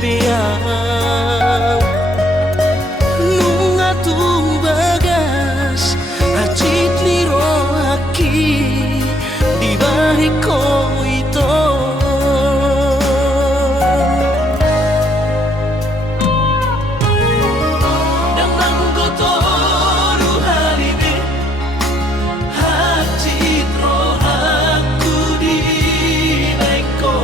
dia nunga tung bagas acit liro aki di bahiko ito nang manggotoru halibi acit ro aku di bahiko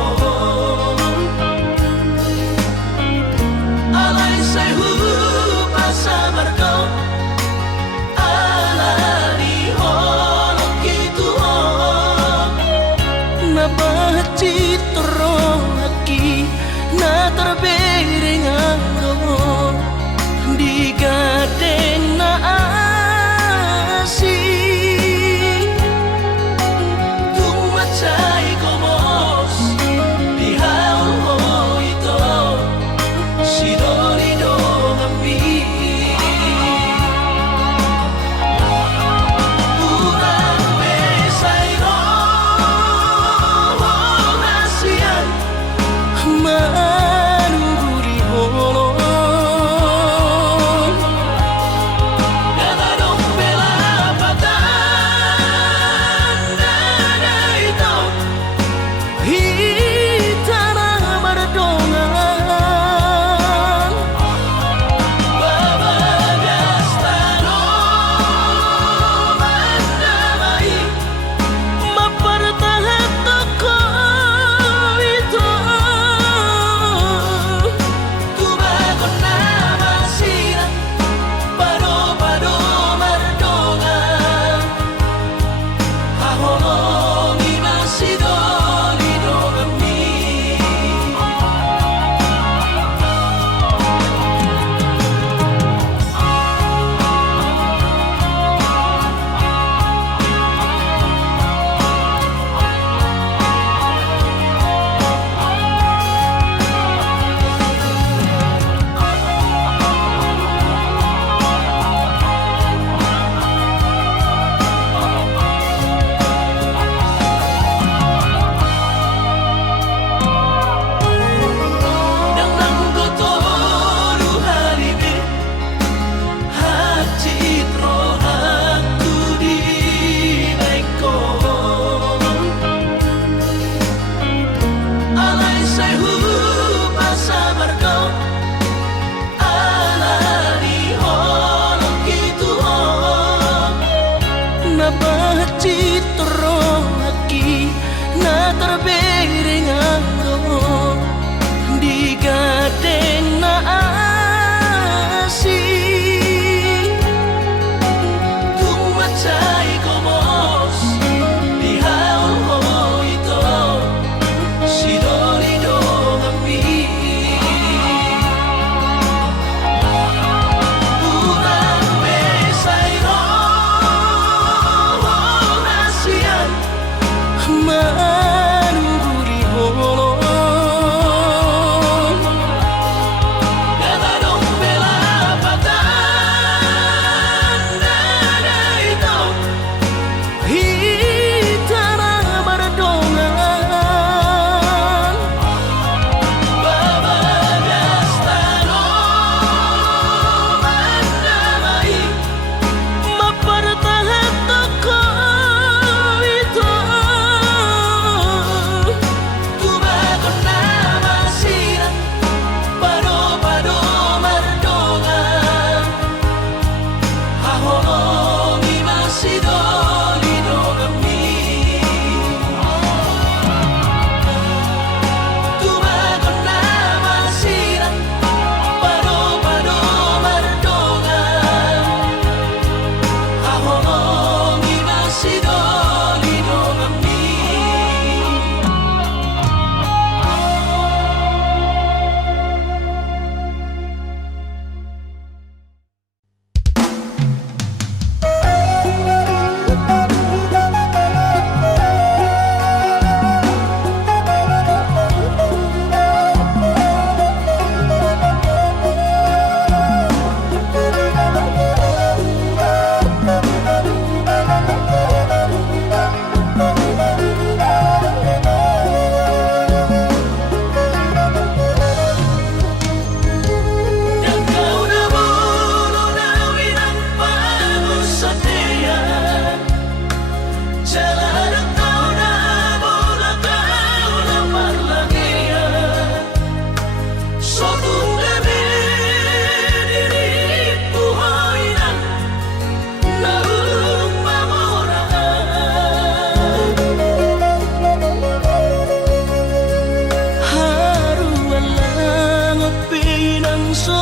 so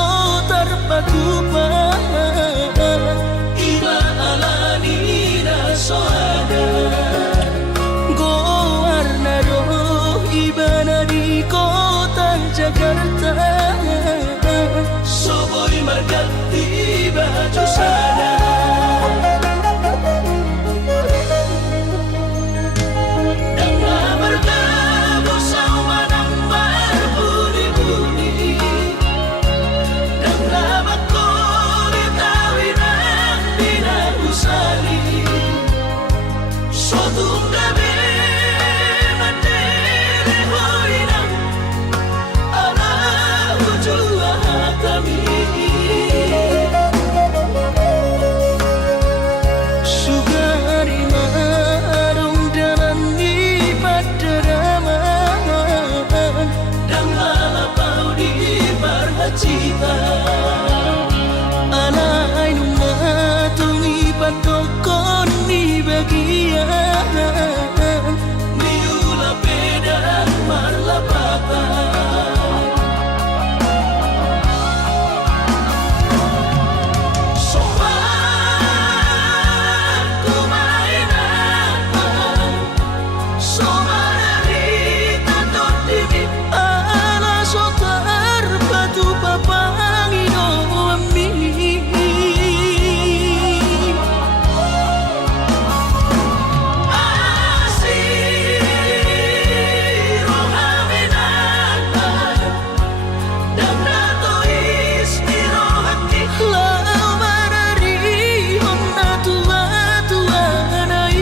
terpatupa ila alani na so ada go warna roh ibana di kota Jakarta soboy margati baju sana cita anai nunga tungi patokon ni bagian miula peda marlapata sopan kumainan somarari tatot dimi ala sotar batu papangino ami asiro aminata dan nato istiro hati lau marari onna tua tua nai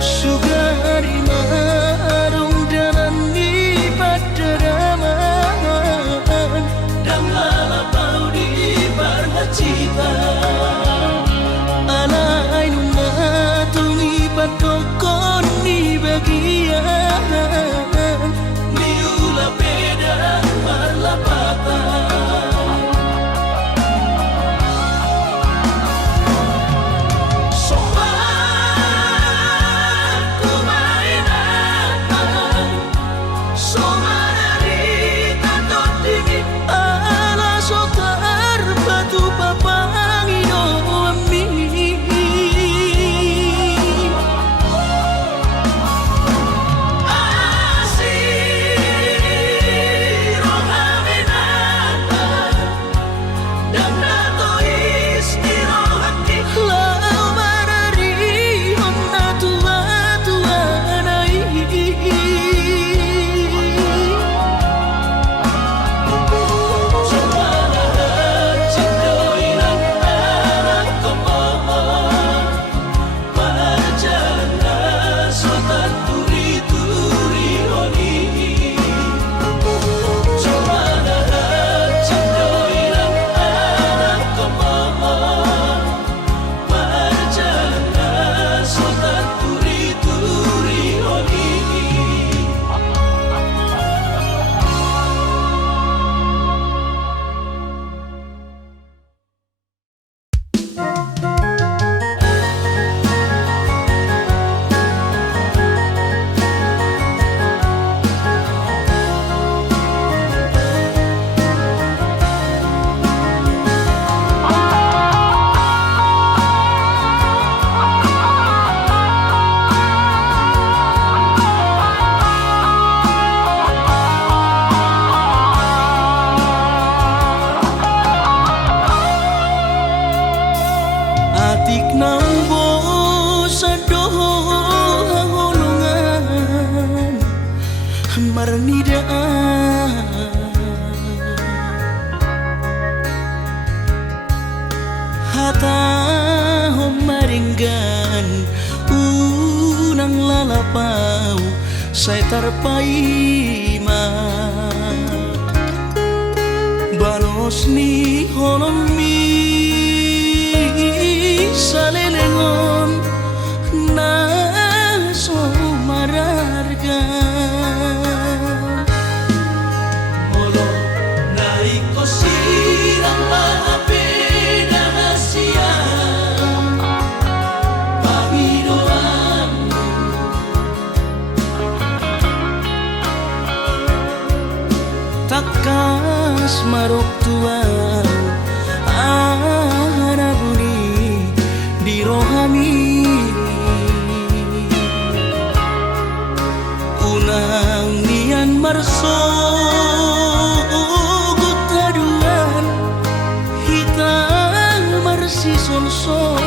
sugari marung dalam di padaraman dan lalapau di barhacita anai nunga tungi patokon ni bagian miula peda marlapata ala sotar batu papa parnidaan hata homaringgan unang lalapau saya tarpaima balos ni holomi salelengon na somararga molo naiko sirang maapeda hasia pamidoanmu takas marok tuan arabuni di rohami unang nian marso gutaduan hitam marsi sol-solan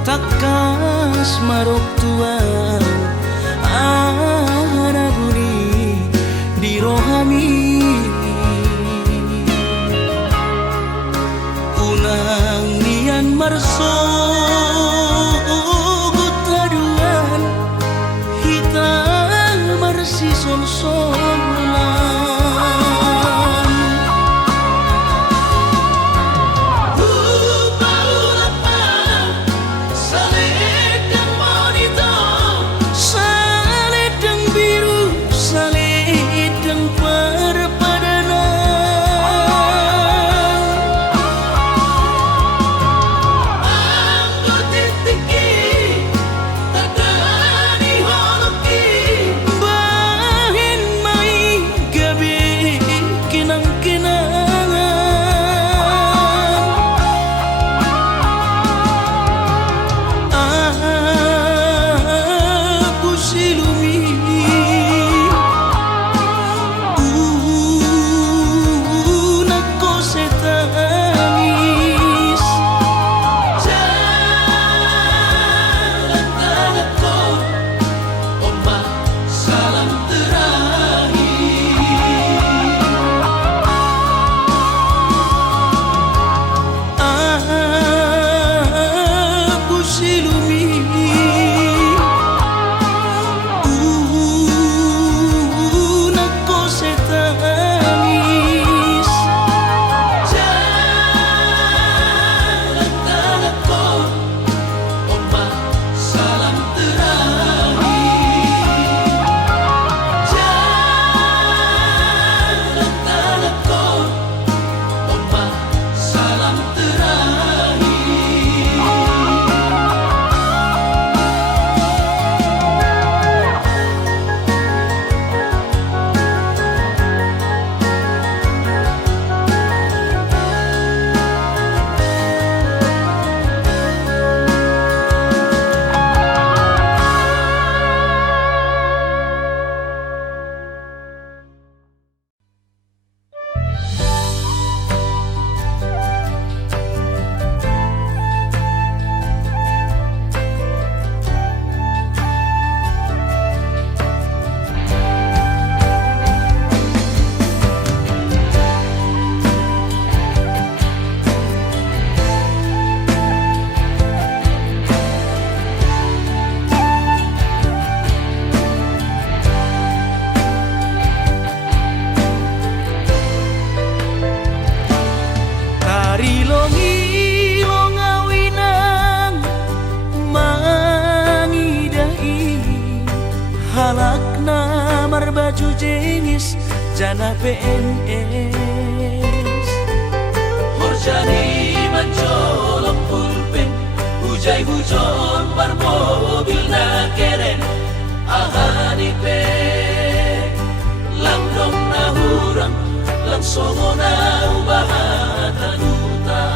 takas marok tuan arabuni di rohami unang nian marso gutaduan hitam marsi sol-solan Salid dan wanita baju jenis jana PNS. Horjani mencolok pulpen, hujai hujon bar mobil na keren. Ahani pe, lang dong na hurang, lang songo na ubahatan uta.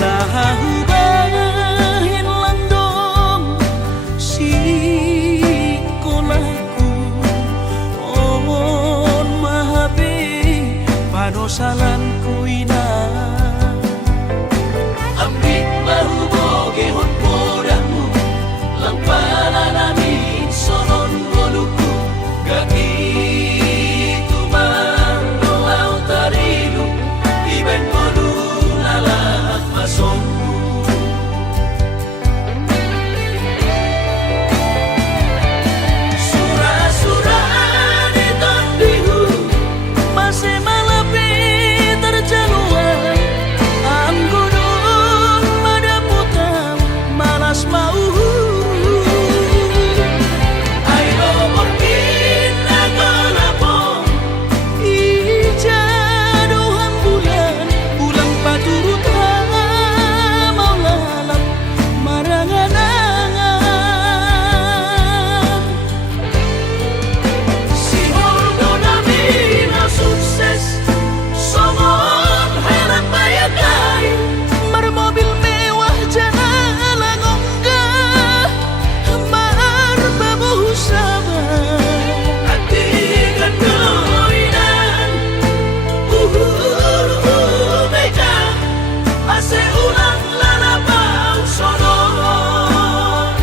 Nahubahin lang dong si kolaku on mahabi panosalan ko ina. Ambit mahuboge hon podamu, lang pala namin sonon boluku. Gaki tumang doaw tarilu, iben bolu lalak masongku. Surah-surah di tondihu, Masih malapi terjaluan Anggudun pada putam malas mau. ayo morkin nagalapong. Ijaduhan bulan Bulan paturut mau lalap marangan-angan. Si Holdo namin na sukses, somon herat bayagay. Marmobil mewah jangan langongga Marbabuh sabar Atikan kainan, mega, ase ulang lalapang sonon.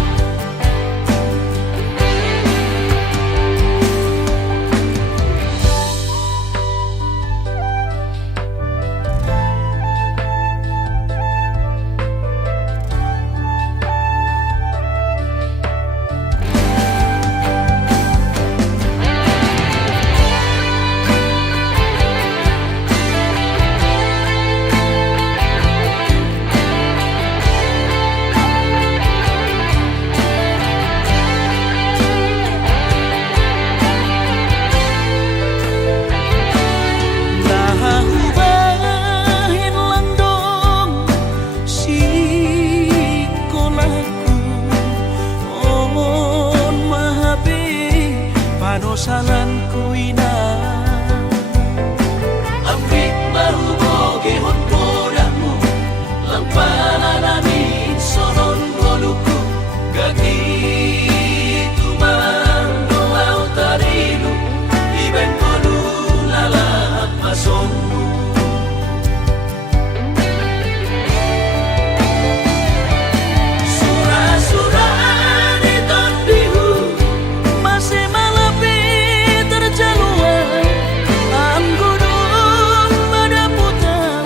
Nahubahin lang dong si kolaku on mahabi panosalan ko ina. Ambit mahuboge hon podamu, lang pala namin sonon boluku. Gaki tumang doaw tarilu, iben bolu lalak masongku. Surah-surah di tondihu, Masih malapi terjaluan Anggudun pada putam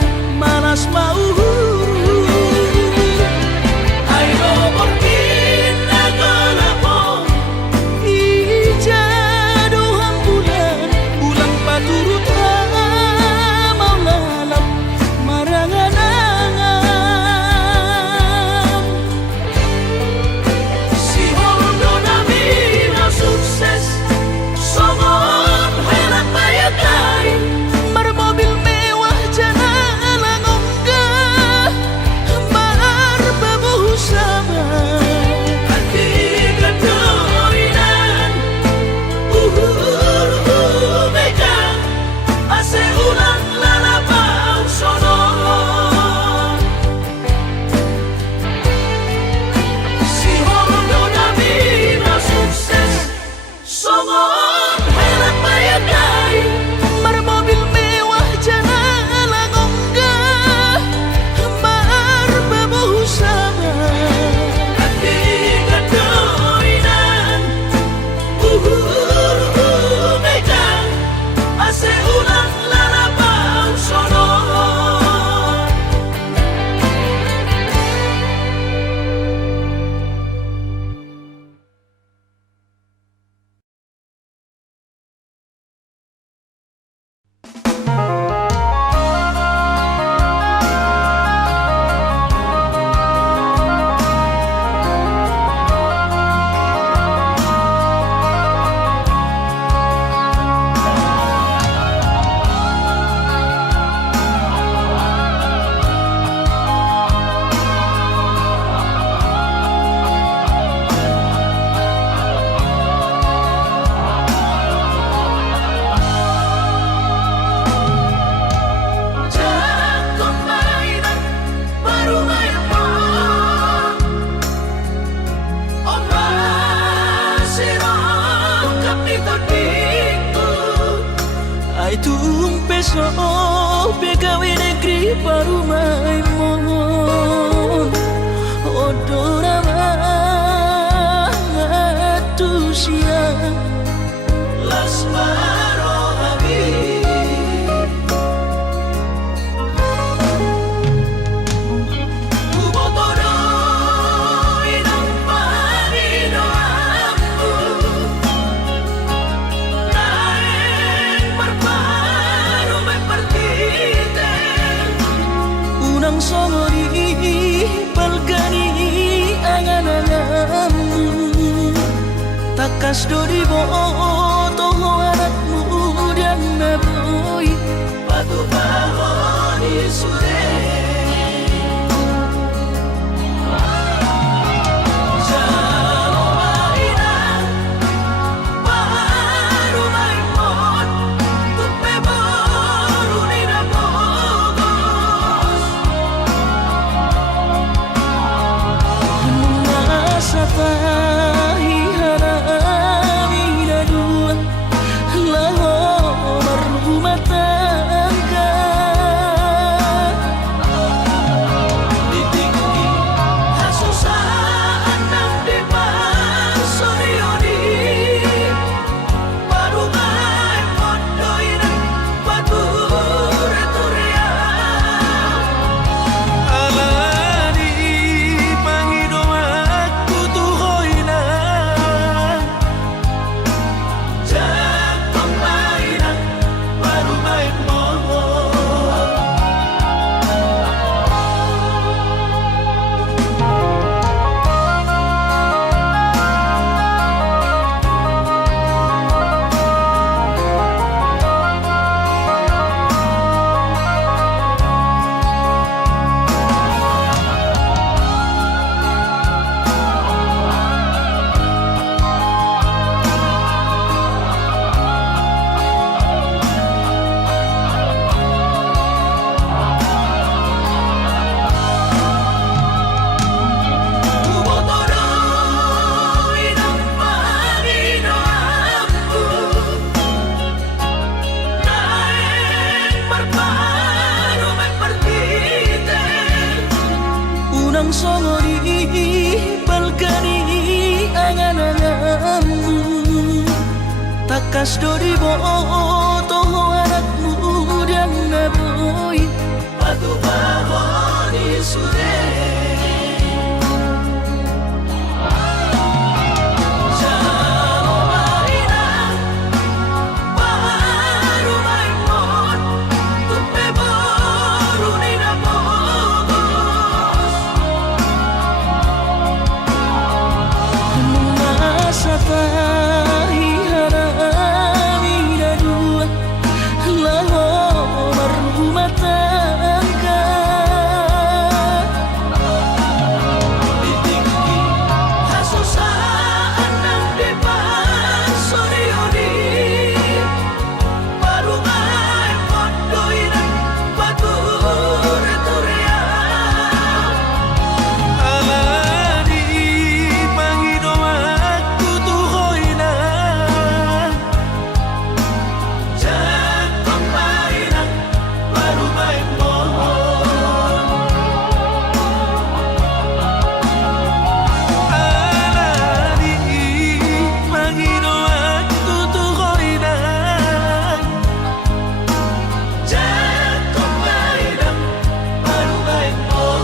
dito dito Ay tumpeso Pegawai negeri baru main mohon Odora matusya Las marohabi Kubotono inang panino aku Naik berparu berpartite Unang songori palgani angan-anganmu Takas dori boto anakmu dan naboy Batu bahoni sure Jalo maina Baru maimon Tupe baru nina bogos Masa tahi harami dua Laho berumah tangga Ditinggi Hasusaan ng depan Sorioni Baru maimon Doiran Bature-turea Alani pangido aku tuhoy na Jatong mainang Baru maimon Kubotono inang panino aku Naik berparu berpartite Unang songori palgani angan-anganmu Takas dori boto anakmu dan naboy Batu bahoni sure Jalo maina Baru maimon Tupe baru nina bogos Masa tahi harami dua Laho berumah tangga Ditinggi Hasusaan ng depan Sorioni Baru maimon Doiran Bature-turea Alani pangido aku tuhoy na Jatong mainang Baru maimon Alani pangido aku tuhoy na Jatong mainang Baru maimon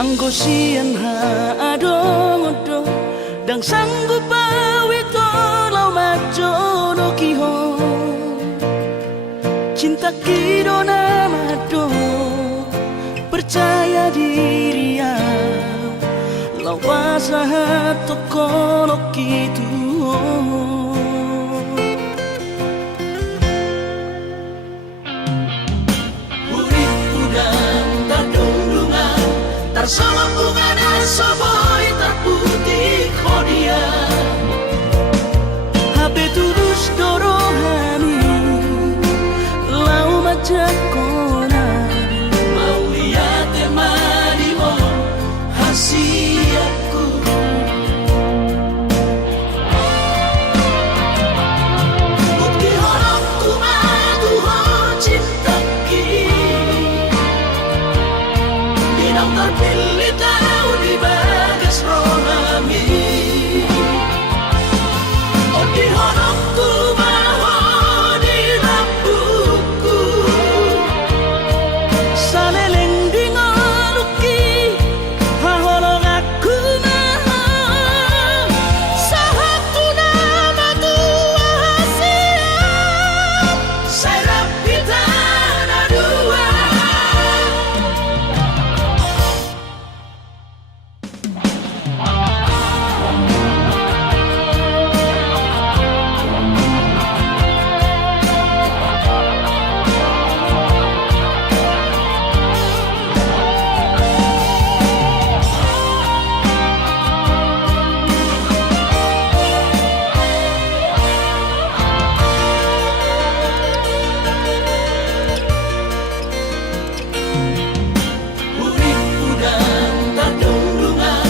Anggosian haadong-odong Dang sanggup bawi tolaw majono kihon cinta kiro nama do percaya diri ya lau basah tokono gitu. Urip udang terdundungan tersama bunga dan soboy terputih kodia. HP tulus dorohani lau macam kona Mau lihat temanimu hasiatku. Bukti horok tumatu ho cinta kini Dinang terpilih tahu di bagas rohami. Oh di horok tumaho di lampuku. saleleng dingaluki haholong aku nah sahatu nama tua hasiat Serap kita ada dua. Urip udang terdundungan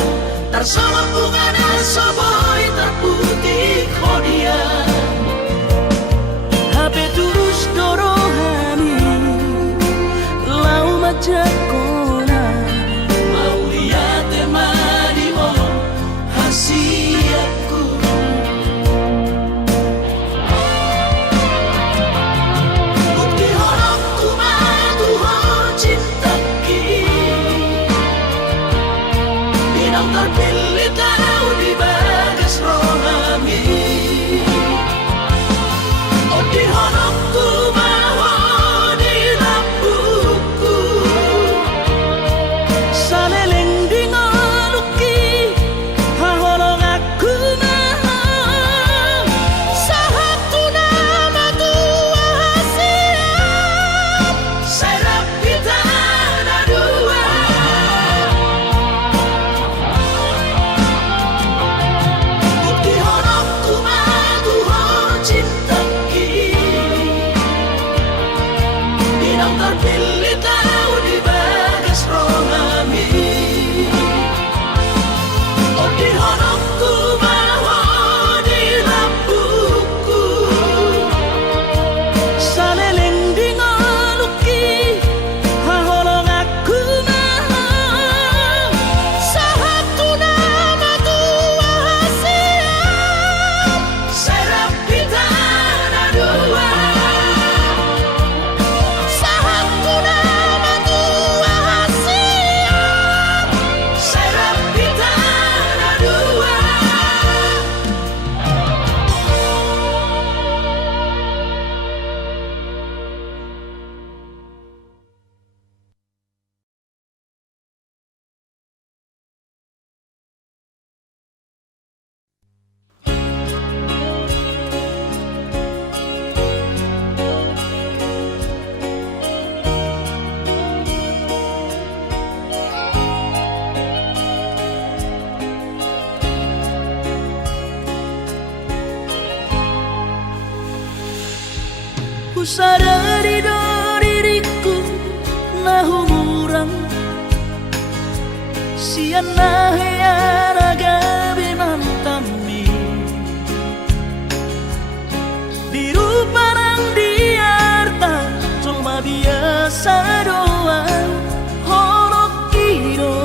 tersama bunga dan soboy terputih kodia. HP tulus dorohani lau macam kona Mau lihat temanimu hasiatku. Bukti horok tumatu ho cinta kini Dinang terpilih tahu di bagas rohami. Oh di horok tumaho di lampuku. saleleng dingaluki haholong aku nah sahatu nama tua hasiat Serap kita ada dua. Bukti horok tumatu ho cinta kini Dinang terpilih tahu di bagas rohami. Oh di horok tumaho di lampuku. saleleng dingaluki haholong aku nah sahatu nama tua hasiat Serap kita ada dua. sahatu nama tua hasiat Serap kita ada dua. ku sadari do diriku nah umurang sian nahya gabi mantami biru parang diarta cuma biasa doang horok kiro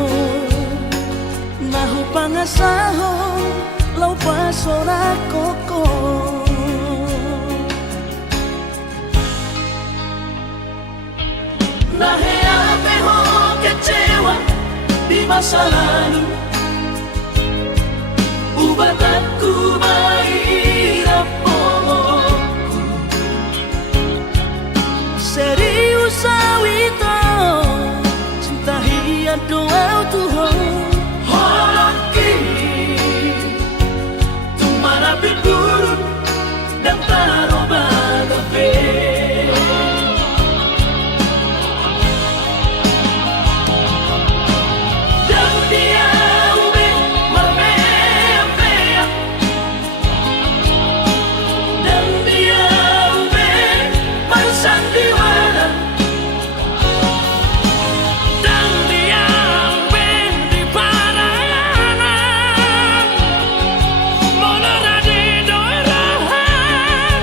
nahu pangasaho lau pasona koko Nahea peho kecewa di masa lalu. Ubatanku mahirap pohonku doa Tuhan Holoki Tumara Bidurun Dan Taroba Gabe Dan dia ube Marmea Dan dia ube Marsandiwara Dan dia ube Di Parayanan Molara di Doirahan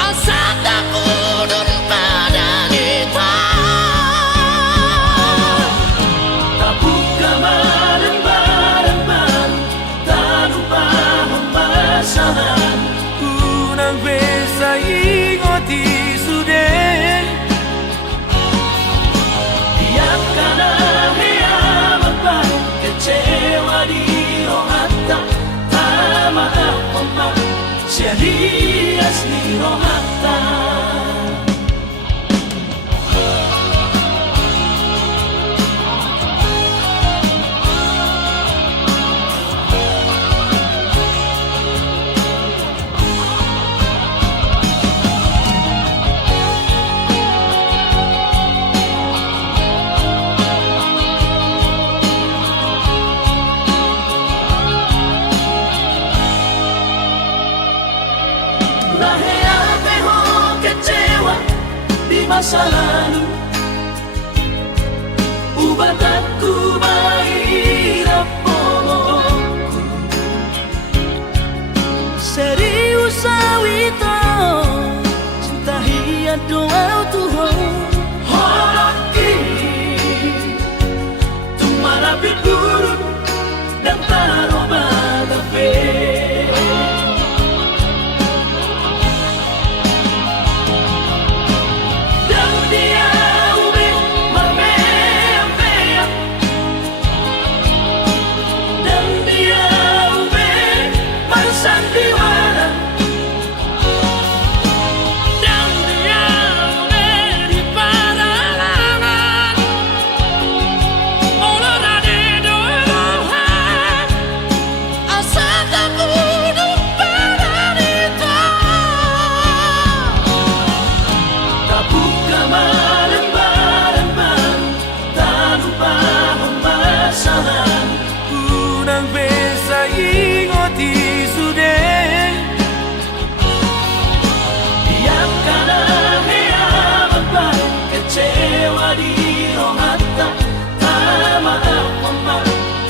Asata kudun pada kita Tabuka bareng-bareng Tak lupa pemasaran Unang besa ingoti sudah Biarkan hea beban kecewa di rohata Tak maaf omak serius di rohata Lahea peho kecewa di masa lalu Ubatanku mahirap polongku serius awito cinta hiat doa Tuhan Holoki Tumara Bidurun Dan Taroba Gabe Dan dia ube Marmea Dan dia ube Marsandiwara Dan dia ube Di Paralangan Molara di Doirahan Asata kudun pada kita Tabuka bareng-bareng Tak lupa pemasaran Unang besa ingoti sudah Biarkan hea beban kecewa di rohata Tak maaf omak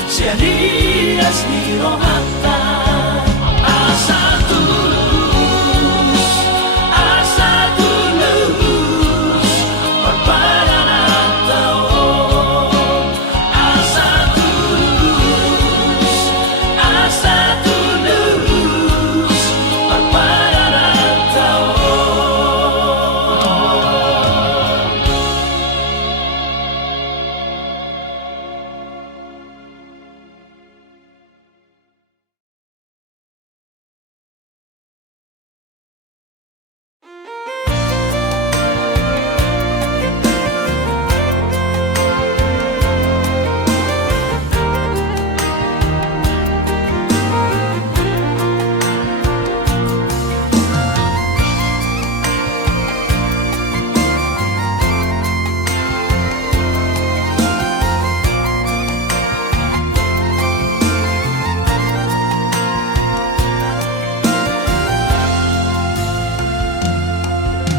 serius di rohata Asa tulus Berpadanan tahun Asa tulus Berpadanan tahun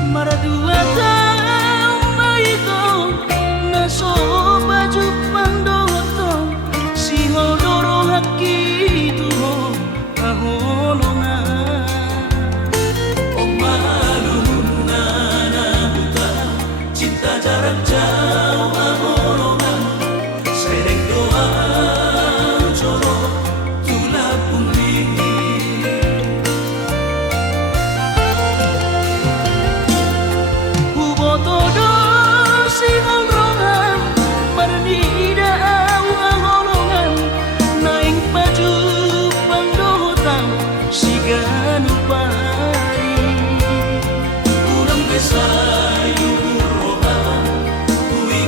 Maradua tau maito naso baju pandoto si hodoro haki tuho ahonona Omalunana buta cinta jarak jauh ahonongan Sereng doa coro tulap pungli Ubotodo si honrongan marnida au ahonongan naing baju pandoto si ganupari Urang besayu rohan Kuing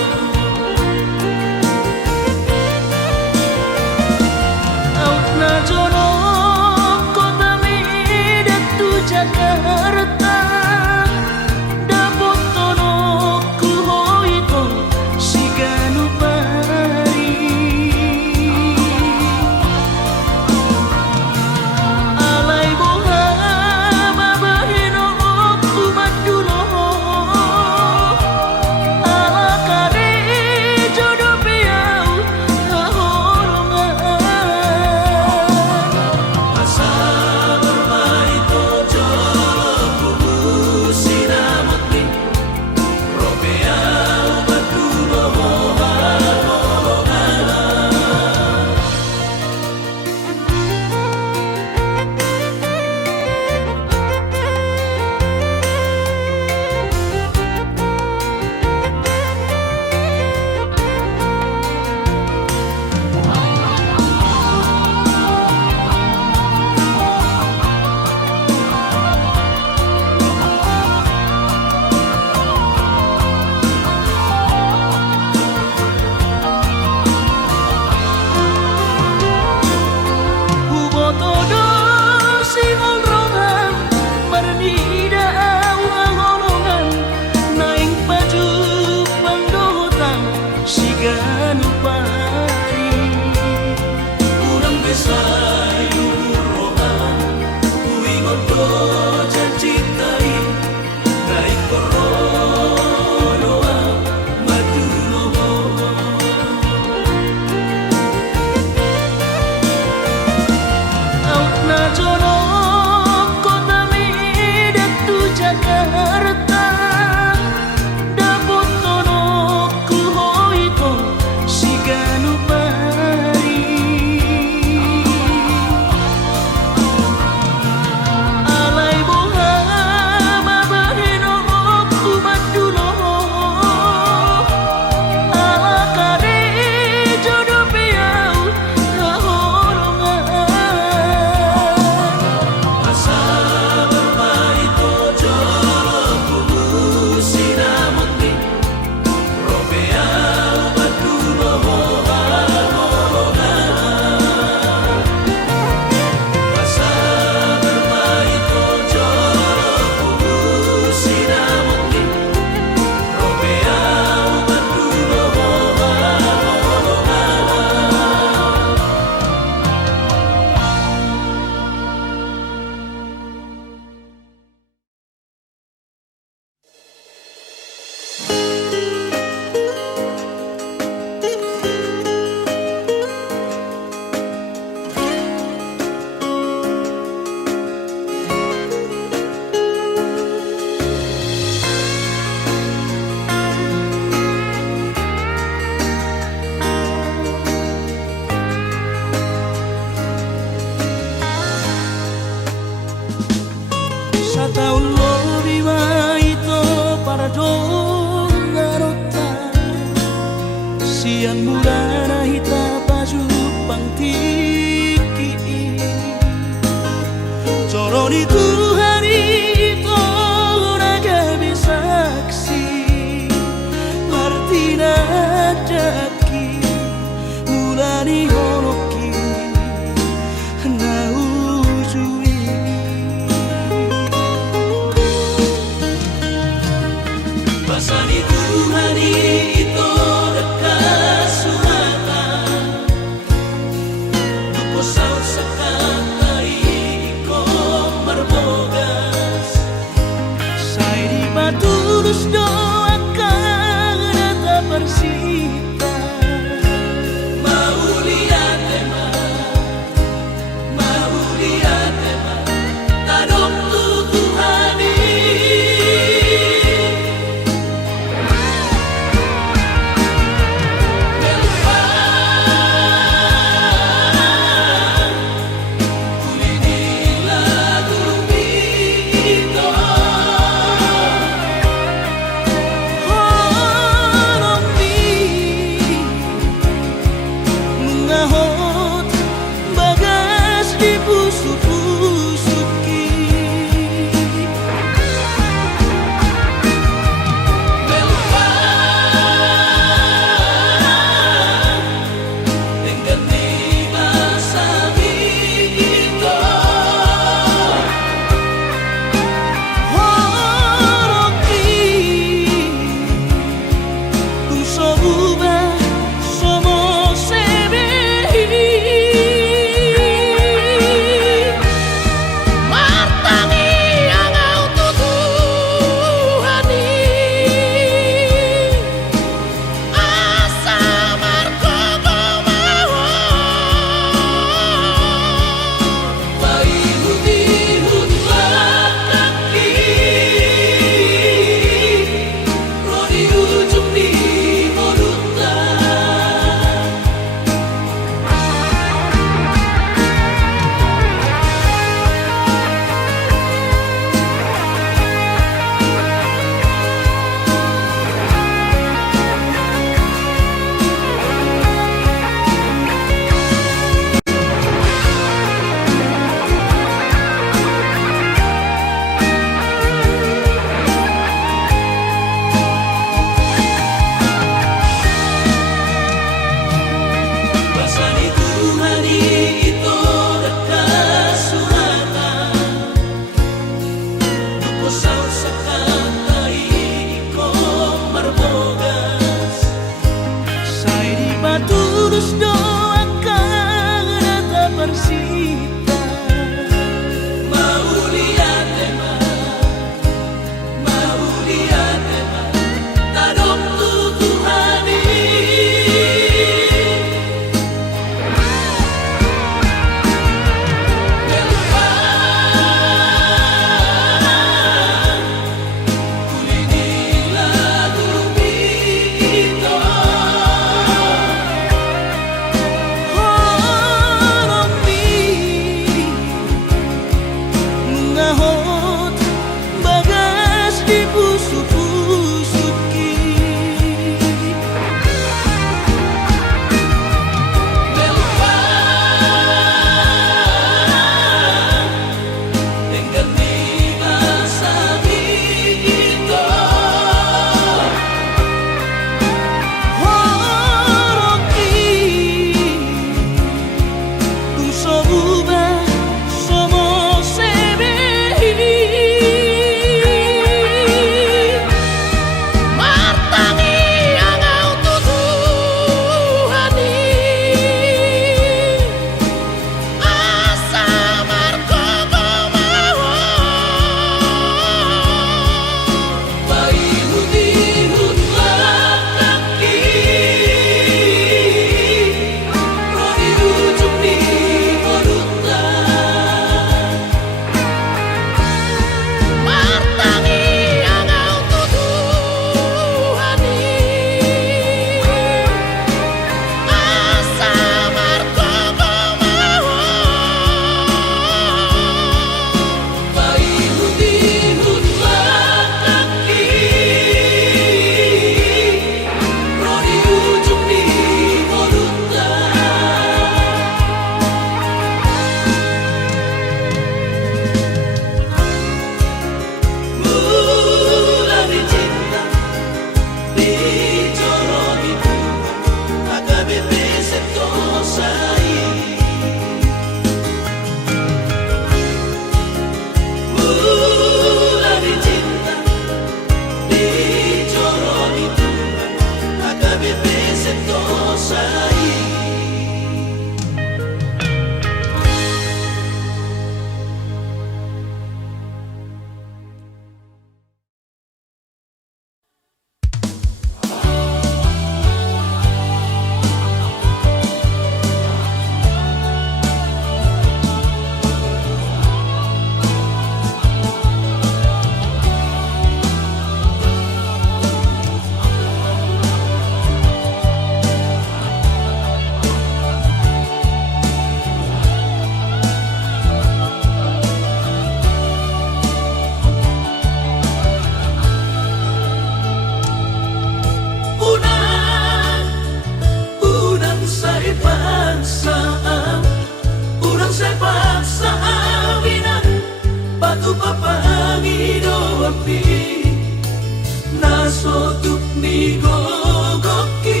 sotuk ni gogoki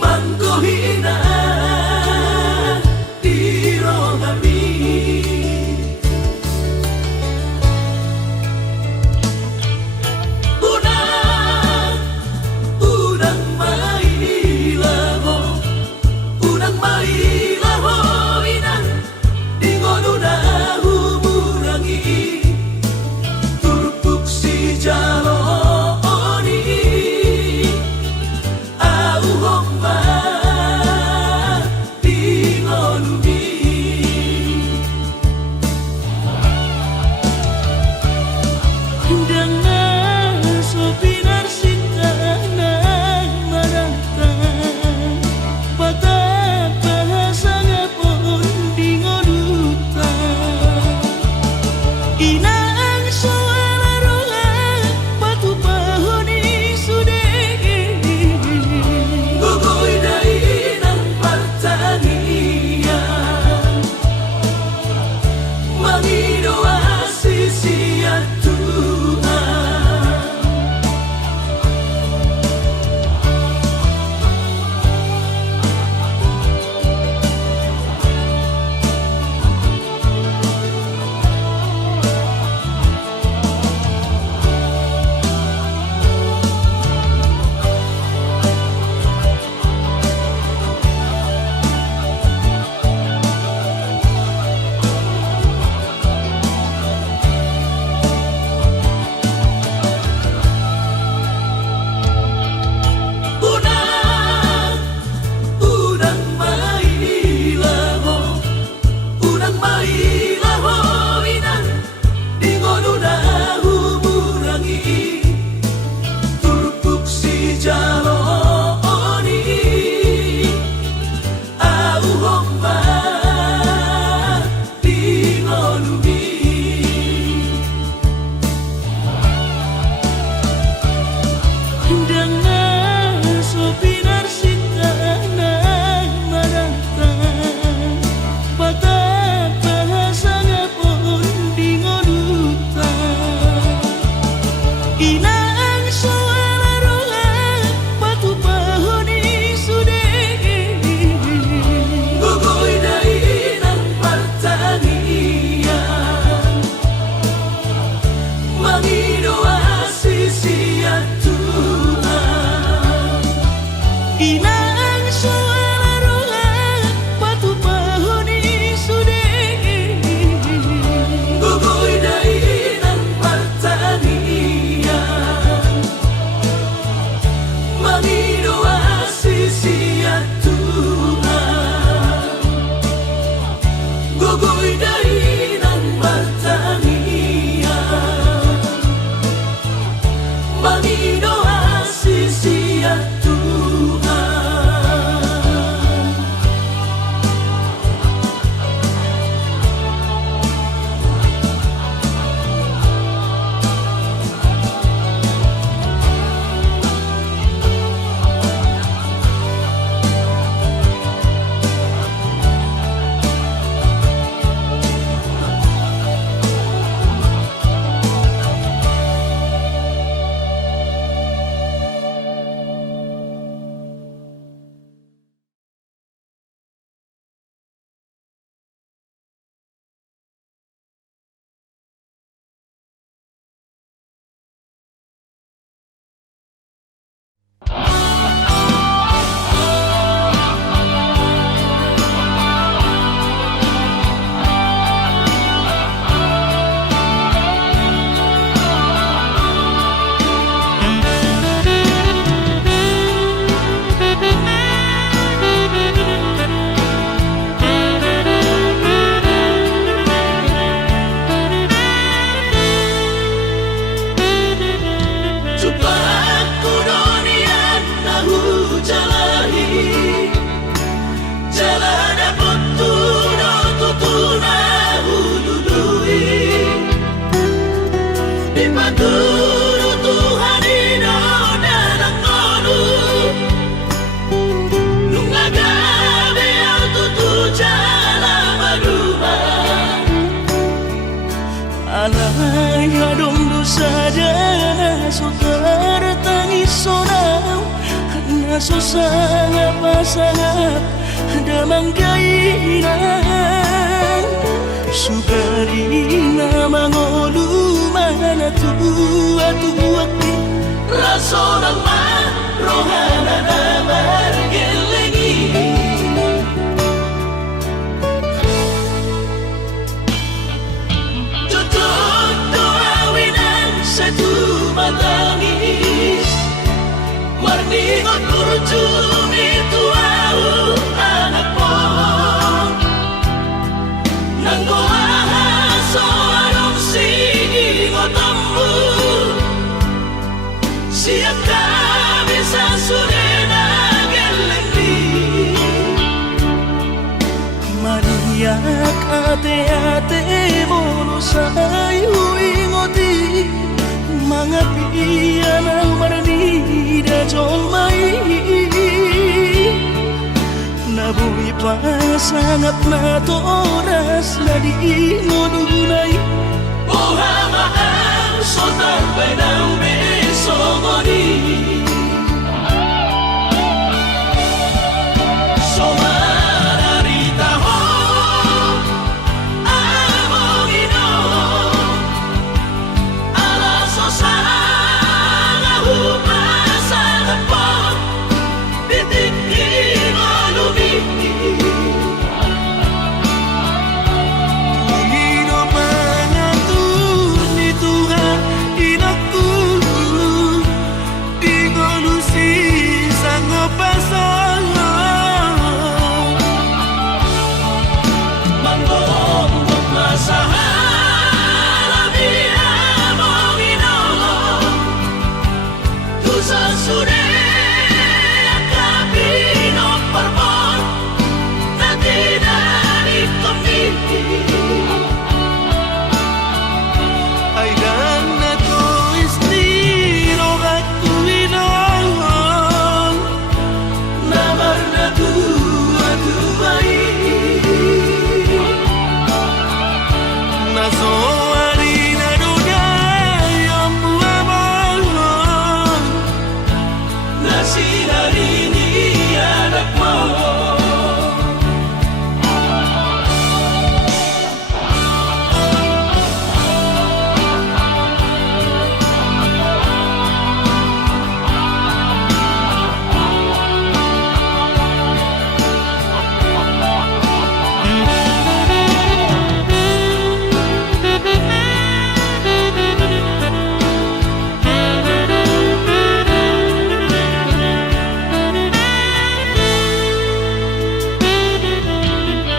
mangkohina dirogami unang mailaho inang dingonuna humurangi turpuk si jaloni au homma Susah pasangan damang kainan Sugarina mangolu mana tua-tua Raso ng marohana na margelengi Tutok tuawinan sa tumatangis Marningot kurjumi tuau anak mo Nanggoahan so anong singingot ambo Siap kami sa surena gelengdi Maniak ate-ate mono sayu ingoti Mga piyan ang maranida jolmai Nabuhi pa sangat na to oras na di inodunay Buhama ang sotar ng besomoni Somararita ho among ino Alaso sa hupasan po Titik mo lumiti Panginoon mangatur ni Tuhan inaku Di kolusi sanggup pasangan Manggong masahan Labi among ino Tusa sure Kapino parmon Na dinari komiti Ay dan na to istiro at tuwinangan Namar na dua-duai Nasoari na dunay ang buwabangan Na sinari ni anak mo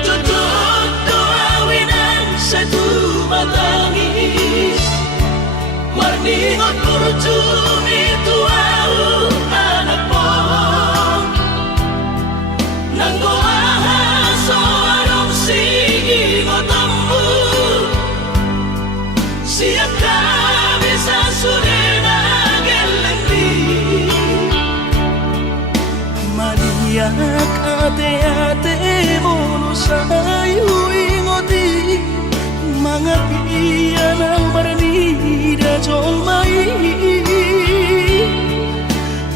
Tutok tuawinan sa tumatangis Marningot kurjumi tuau anak mo Nanggoahan so anong singingot ambo Siap kami sa surena gelengdi Maniak ate-ate mono sayu ingoti Mga piyan ang maranida jolmai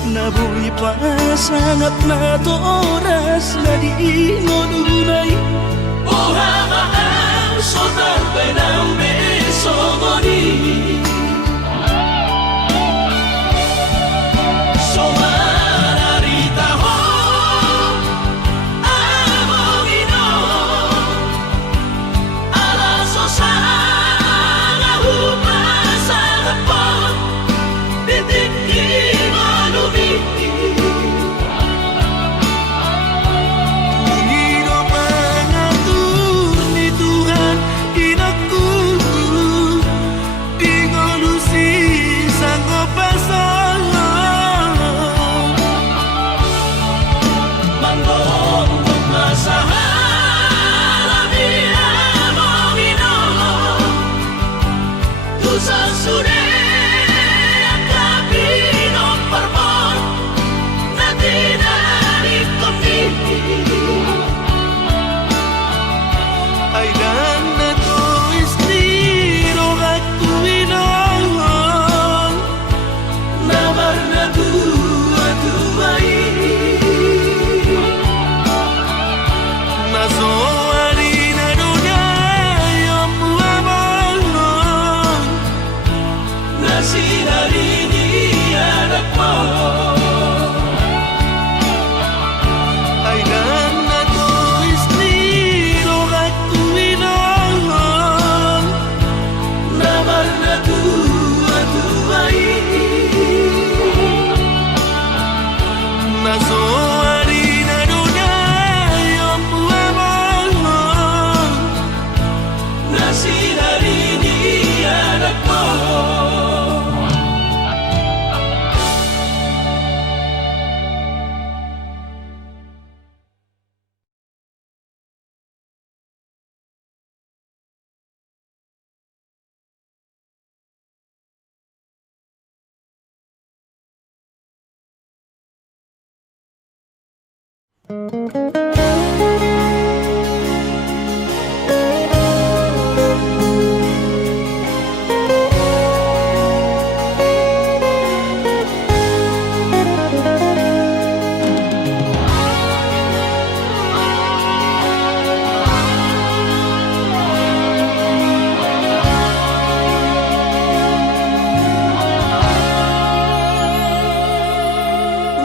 Nabuhi pa sangat na to oras na di inodunay Buhama ang sotar ng besomoni Somararita ho among ino Alaso sa hupasan po Titik mo lumiti Panginoon mangatur ni Tuhan inaku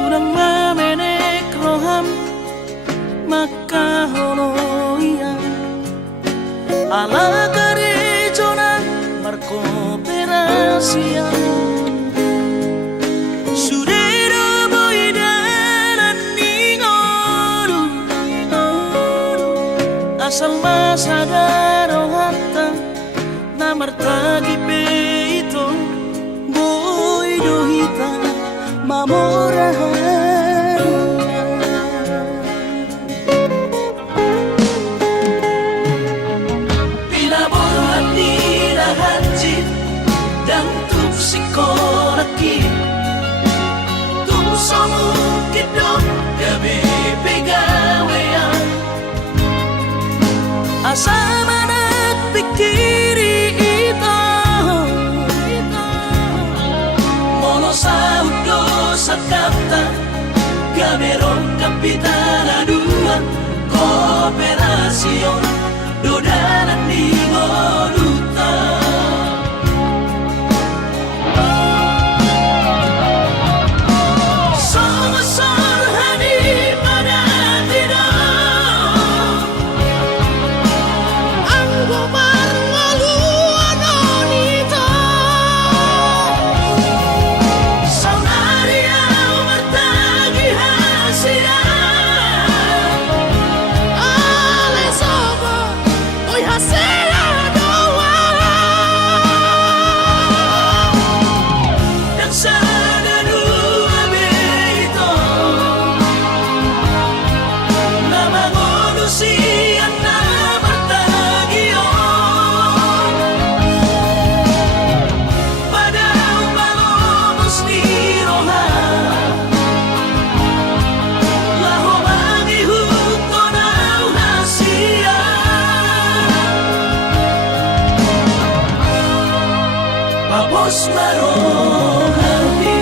Urang mamenek roham maka holoian ala garejona marco perasia surero boidaran ningoru asal masadaro hatta namartagi peito boidohita mamorahan Pinabuhat nila hanjit dan tuksikoraki Tumsomu kidot gabi pegawean asama nagpikiri ito Mono sa udo sa kapta Gamerong kapitana dua Kooperasyon Dodanan di Ngoduta Somasor hani pada tidak ang gumar ngaluan ito Saunaria bertagi hasia ale sobo oy hasera doa Dan sana dua beito Nama ngonusian na bertagio Pada umalomos ni roha Laho mangihuto na unasia Papos marohani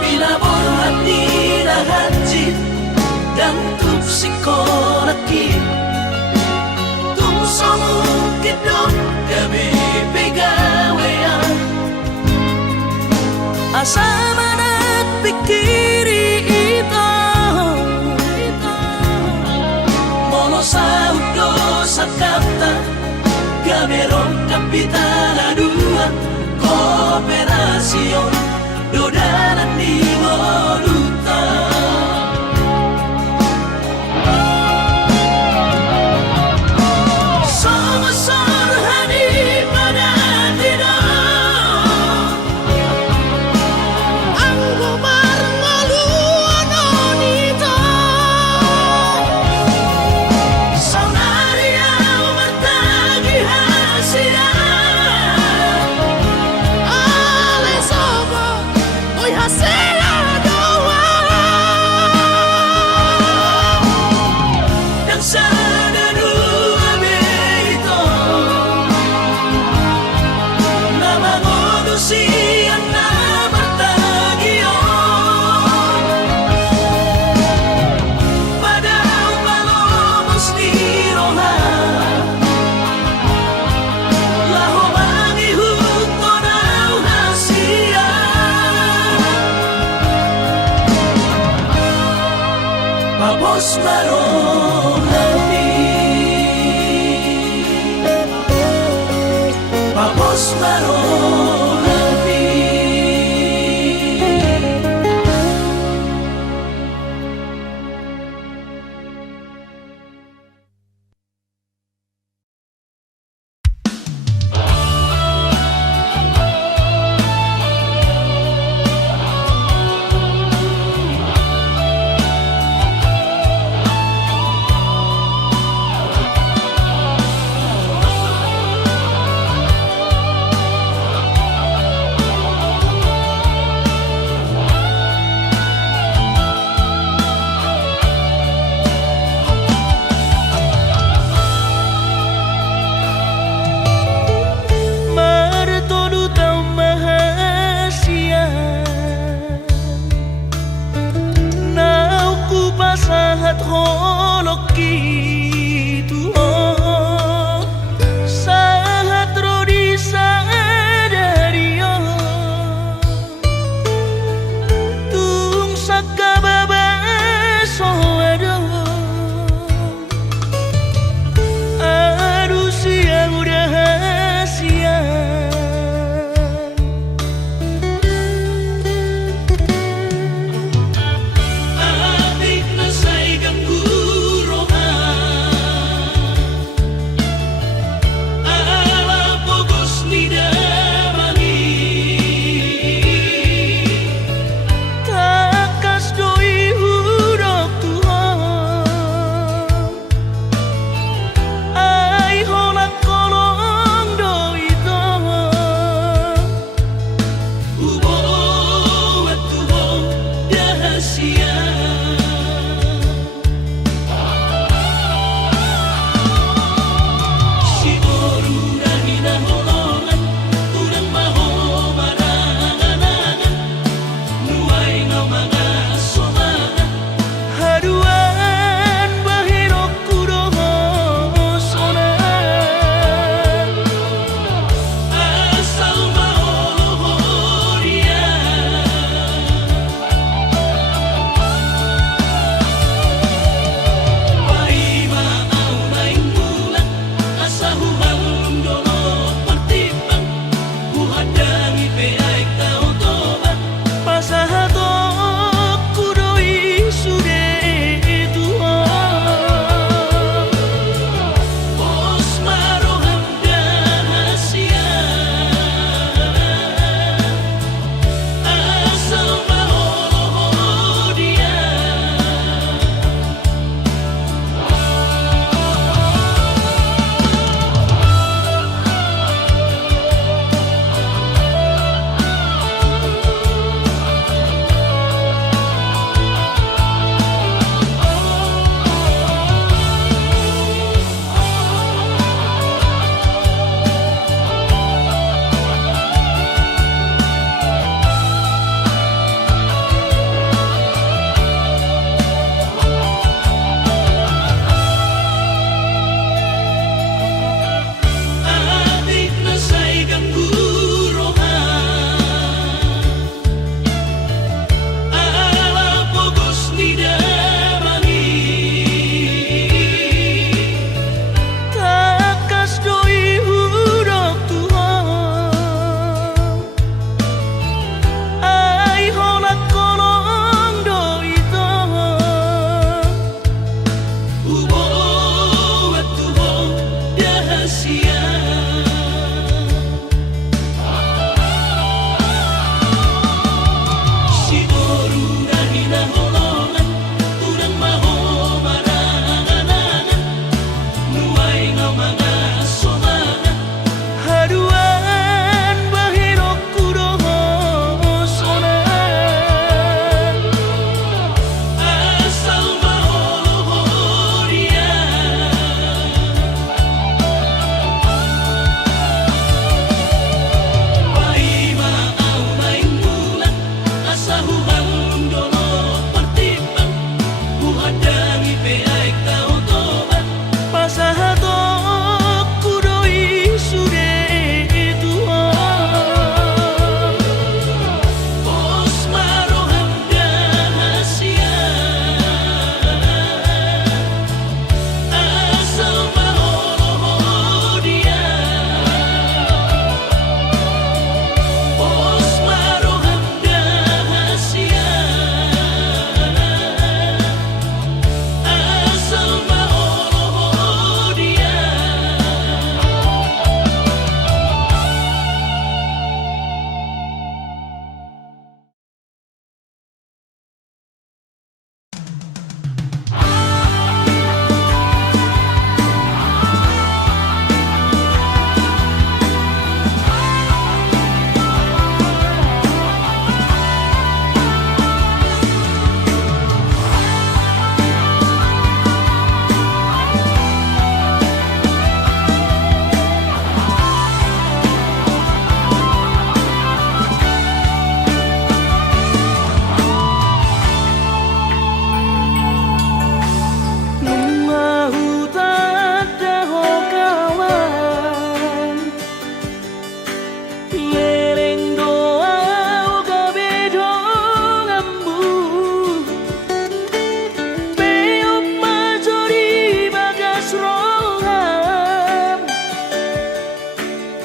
Pinabuhat nila hanjit dan tuksikoraki Tumsomu kidot gabi pegawean asama nagpikiri ito Mono sa udo sa kapta Gamerong kapitana dua Kooperasyon Dodanan di Ngoduta Somasor hani pada tidak ang gumar ngaluan ito Saunaria bertagi hasia ale sobo oy hasera doa Dan sana dua beito Nama ngonusian na bertagio Pada umalomos ni roha Laho mangihuto na unasia Papos marohani Papos marohani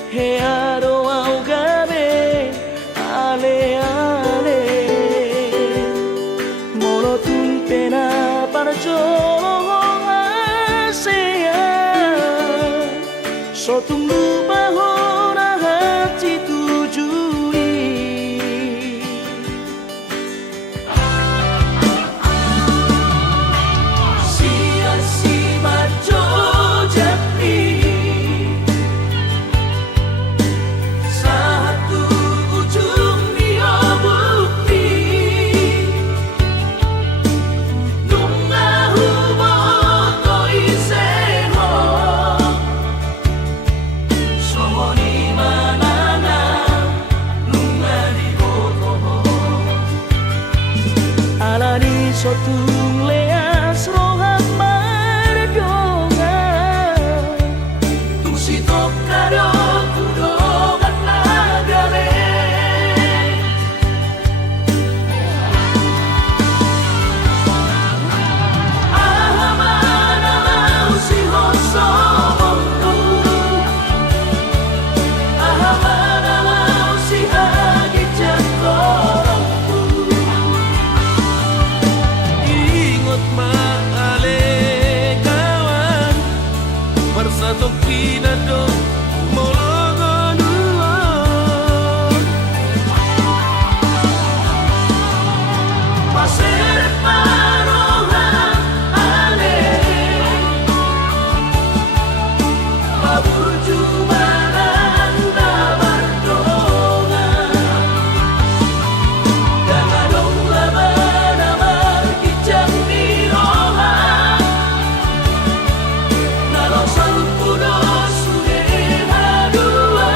Hearo au gabe ale ale Molo tun pena para jolo asea Sotung lupa hora hati tujui Sia-si maco japri Satu ujung dia bukti Nunga hubo toi seho Somo ni manana Nunga di boto Alani sotung leas rohat mardonga Tusi tokaro kudogan nagare Ahamana mau si hoso montu Ahamana mau si hagi jakorongku Ingot maale kawan Bersatok pinado molongonuan Pasir marohan ale Mabuju mananda bardongan Dangadong labana markicang mirohan Nalosang kudo sude haduan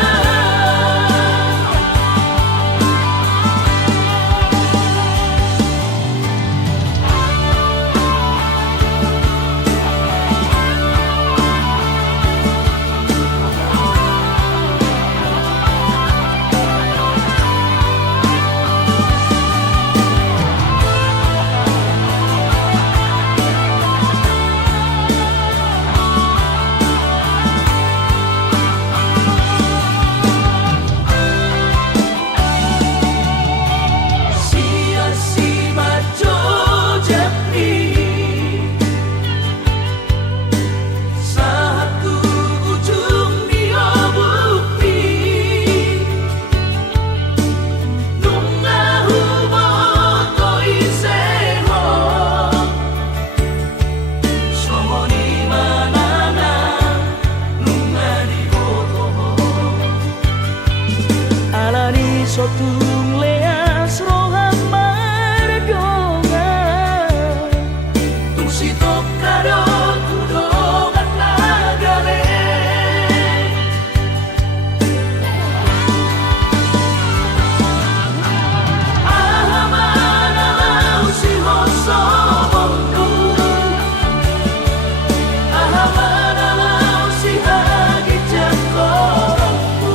Sia-si maco japri Satu ujung dia bukti Nunga hubo toi seho Somo ni manana Nunga di boto Alani sotung leas rohat mardonga Tusi tokaro kudogan nagare Ahamana mau si hoso montu Ahamana mau si hagi jakorongku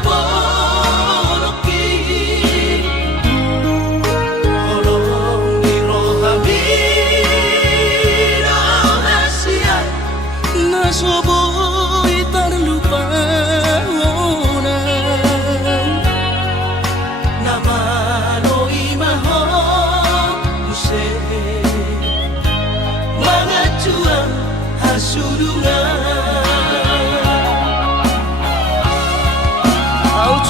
poloki Holong irohami rahasia Nasoboy terlupa Namaloi mahong Use Mga juang hasulungan Au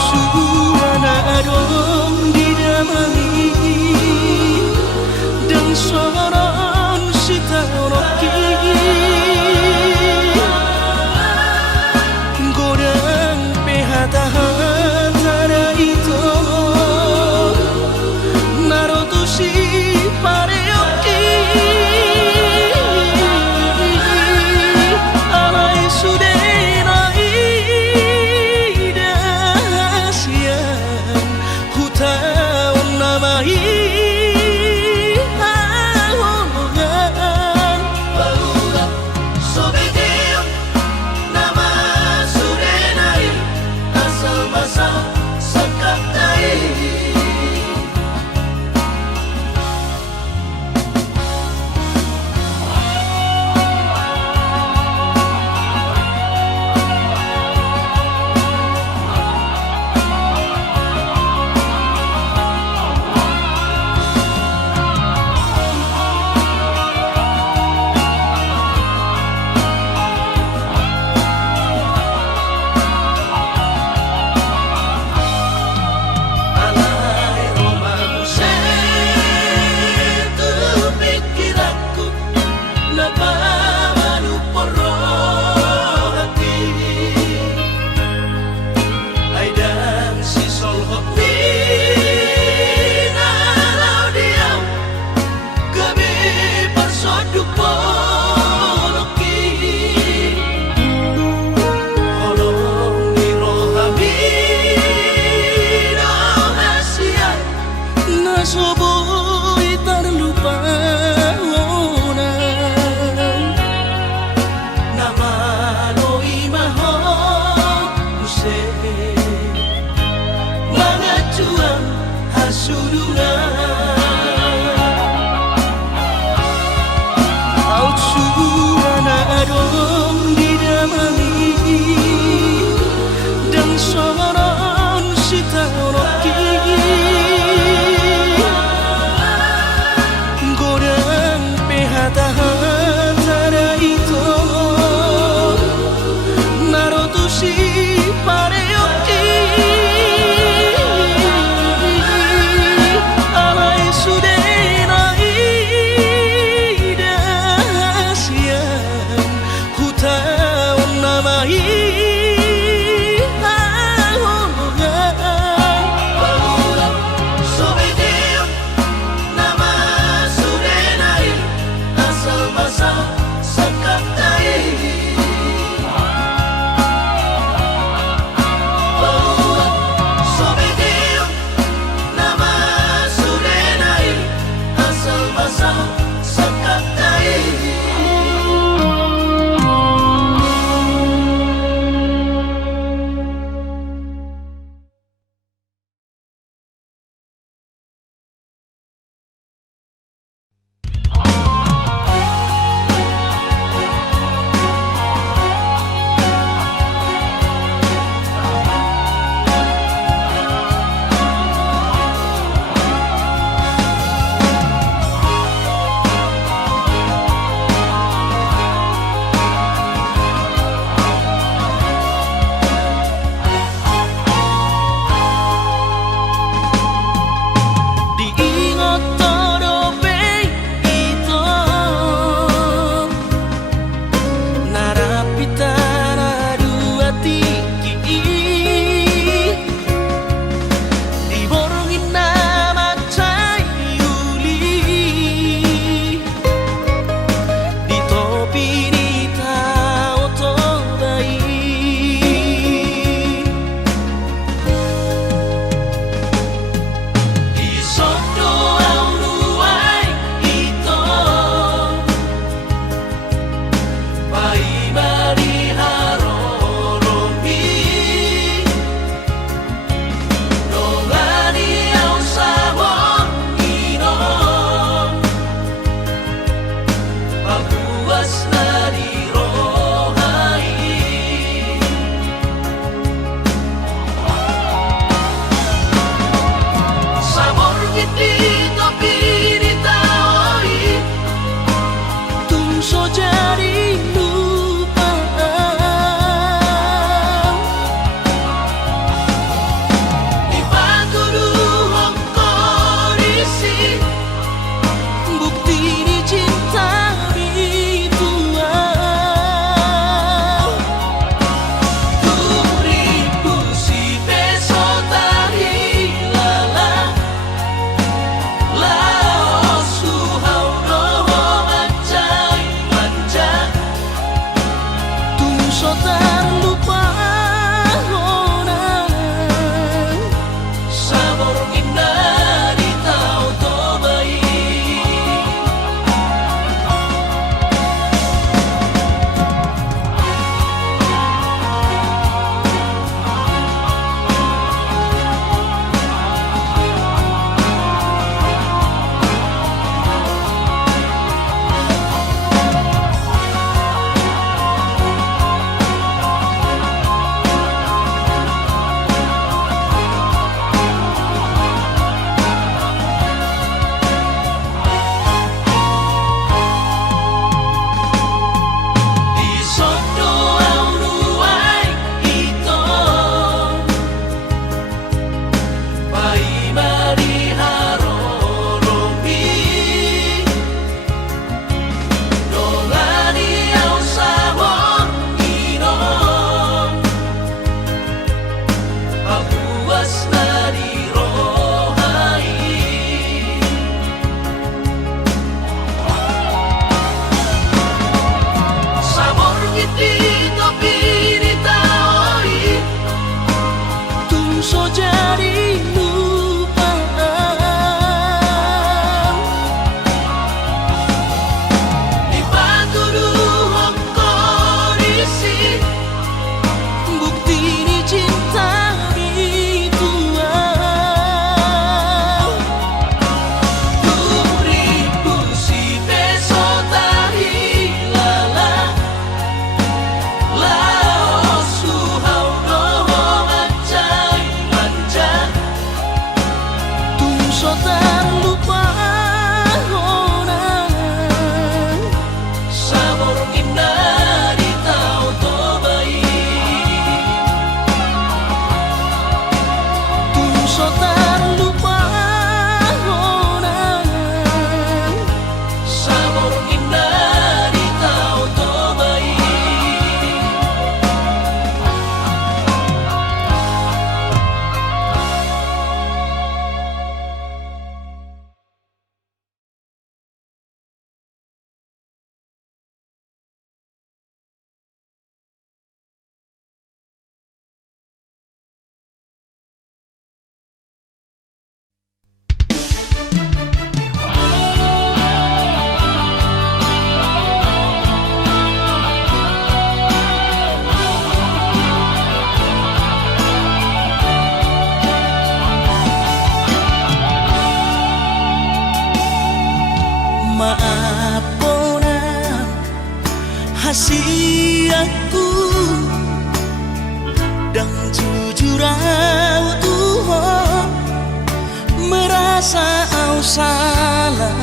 salah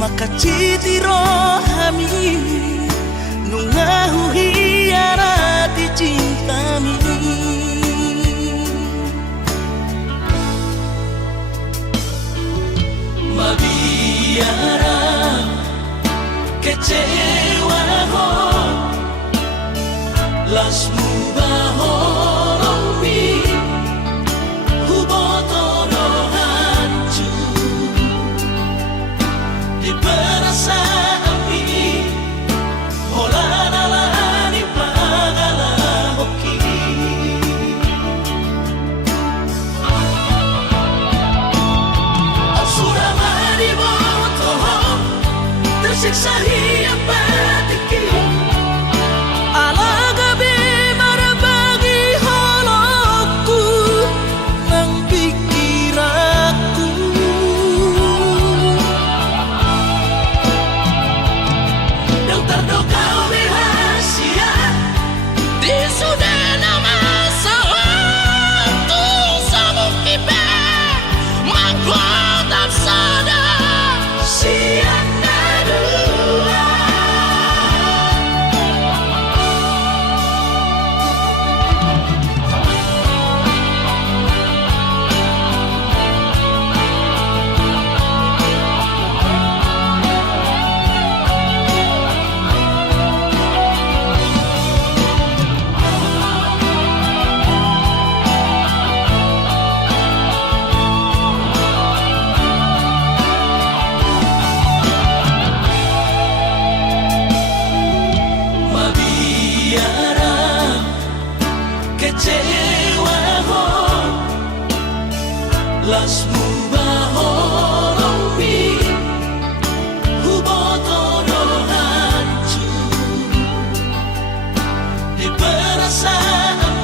makaciti rohami nungahu hiarati cintami mabiara kecewa ho lasmu bahoromi hubotoro hancur di perasaan holanalani pagala hoki Suramadi boto tersiksa hidup batiki alagabi marabagi halakku nang pikiranku yang terduga rahasia di sudah nama sawatu sabuk kipe magwat sada siang nadua mabiara kecewa ho lasmu bahoromi hubotoro hancur di perasaan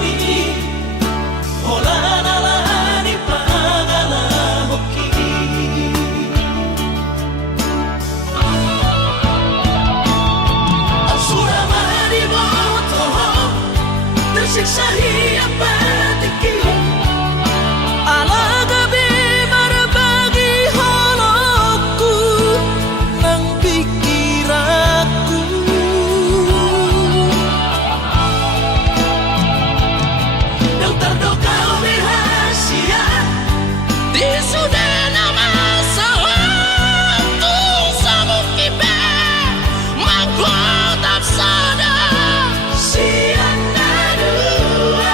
holanalani pagala hoki Suramadi boto tersiksa hidup batiki alagabi marabagi halakku nang pikiranku yang terduga rahasia di sudah nama sawatu sabuk kipe magwat sada siang nadua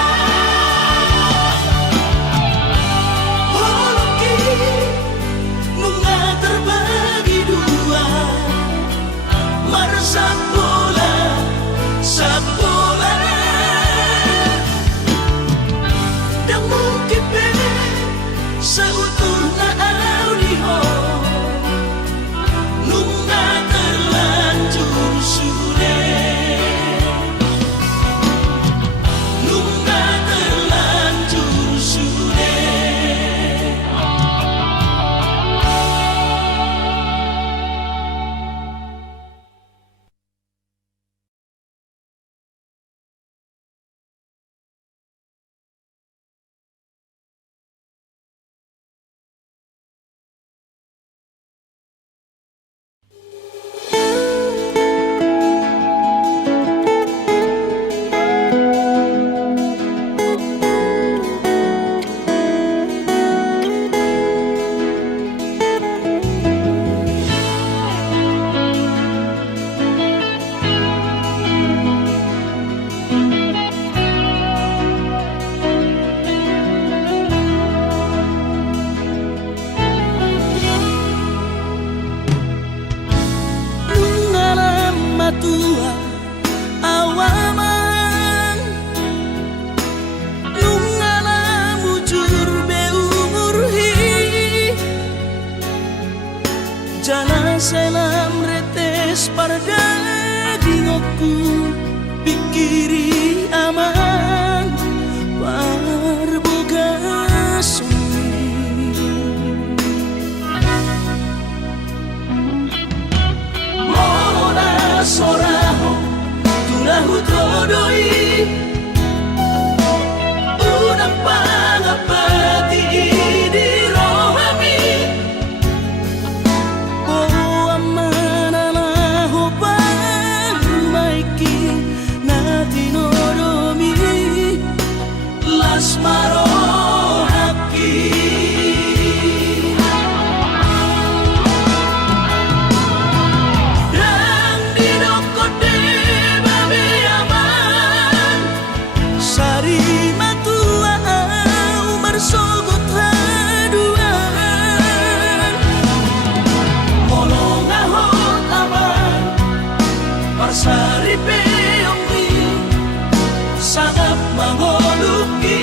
mangoluki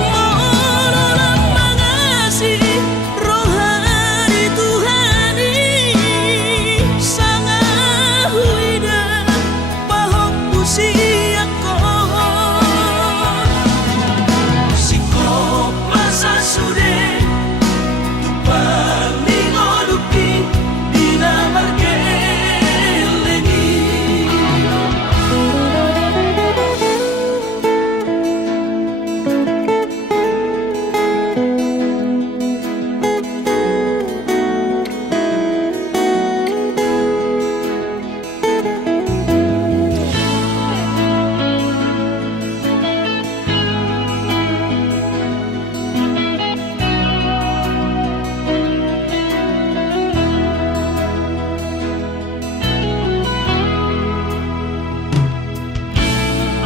Mololang mangasi rohani Tuhani Sanga huida pahok pusiako Sikop masa sude Tupal mingoluki Dina margelegi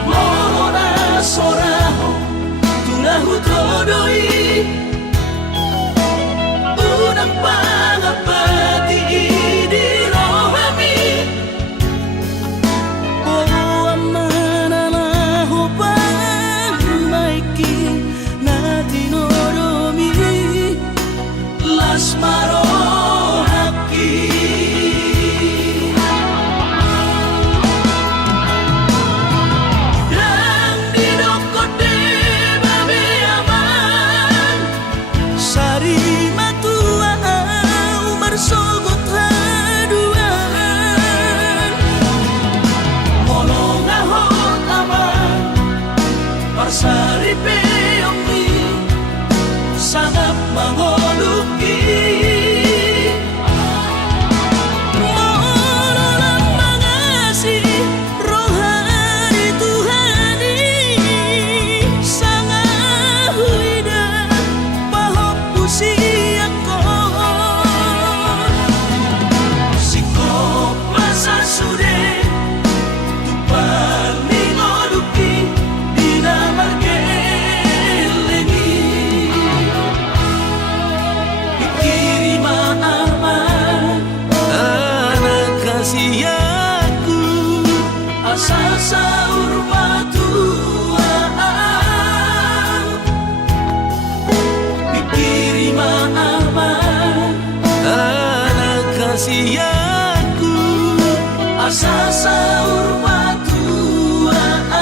Mona soraho Tunahu todoi Unang pangapati di rohami Oh mananaho pangmaiki natinoromi Las marohaki Dan didokote babe aman Sari matua umar sogot haduan Molong ahot aman Parsari peyomi Sangat mangoluki Mololang mangasi rohani Tuhani Sanga huida pahok pusiako Sikop masa sude Tupal mingoluki Dina margelegi Ikirima aman Anak kasihku Asa saur batuaan Ikirima aman Anak kasihku Asa saur batuaan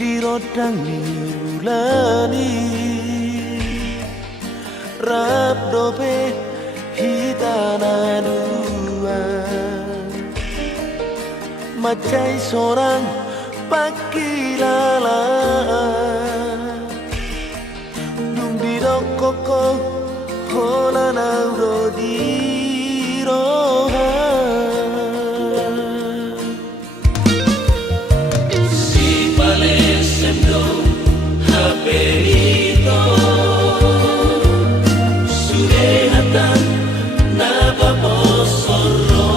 Dirodangi ulani Rap dope hitana dua Macai seorang pakilala Dung didok koko hola nauro diroha Si palesendo haperito Surehatan nabaposoro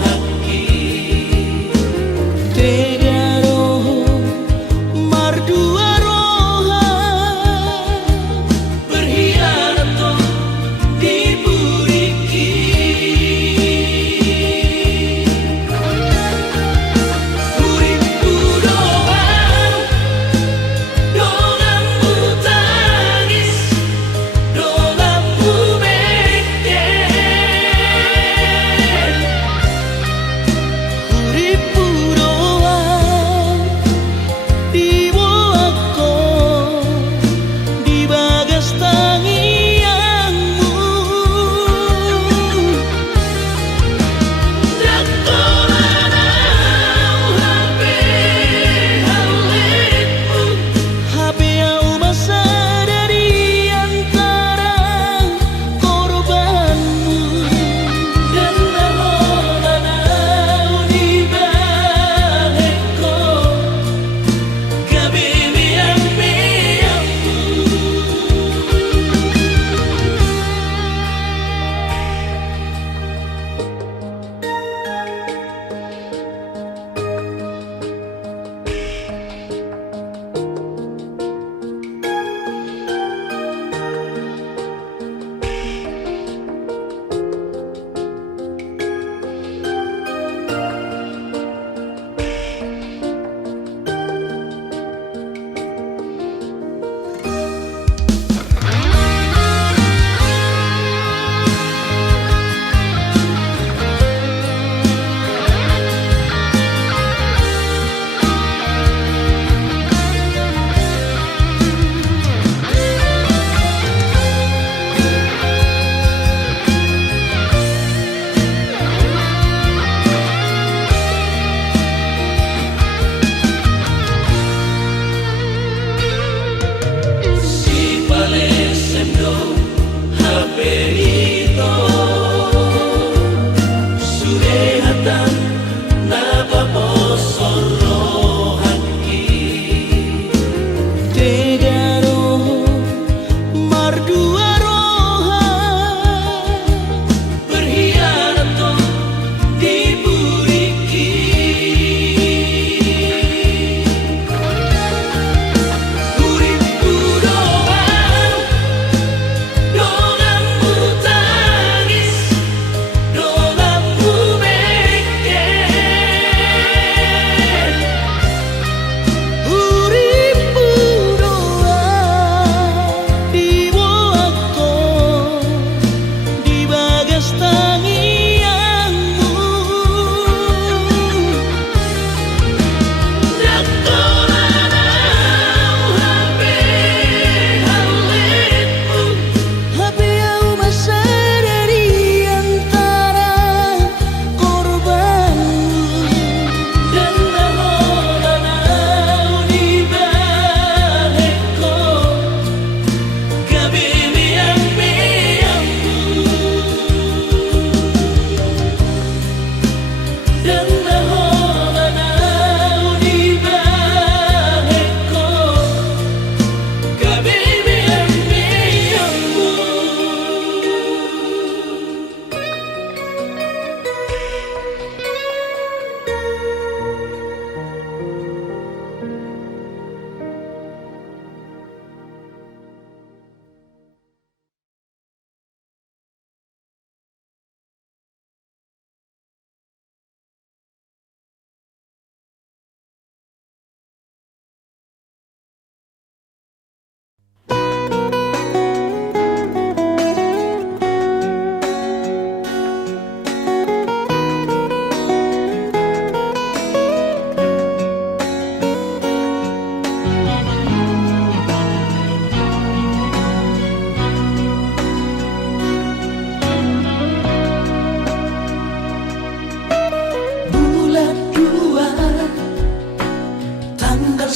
haki Tegaro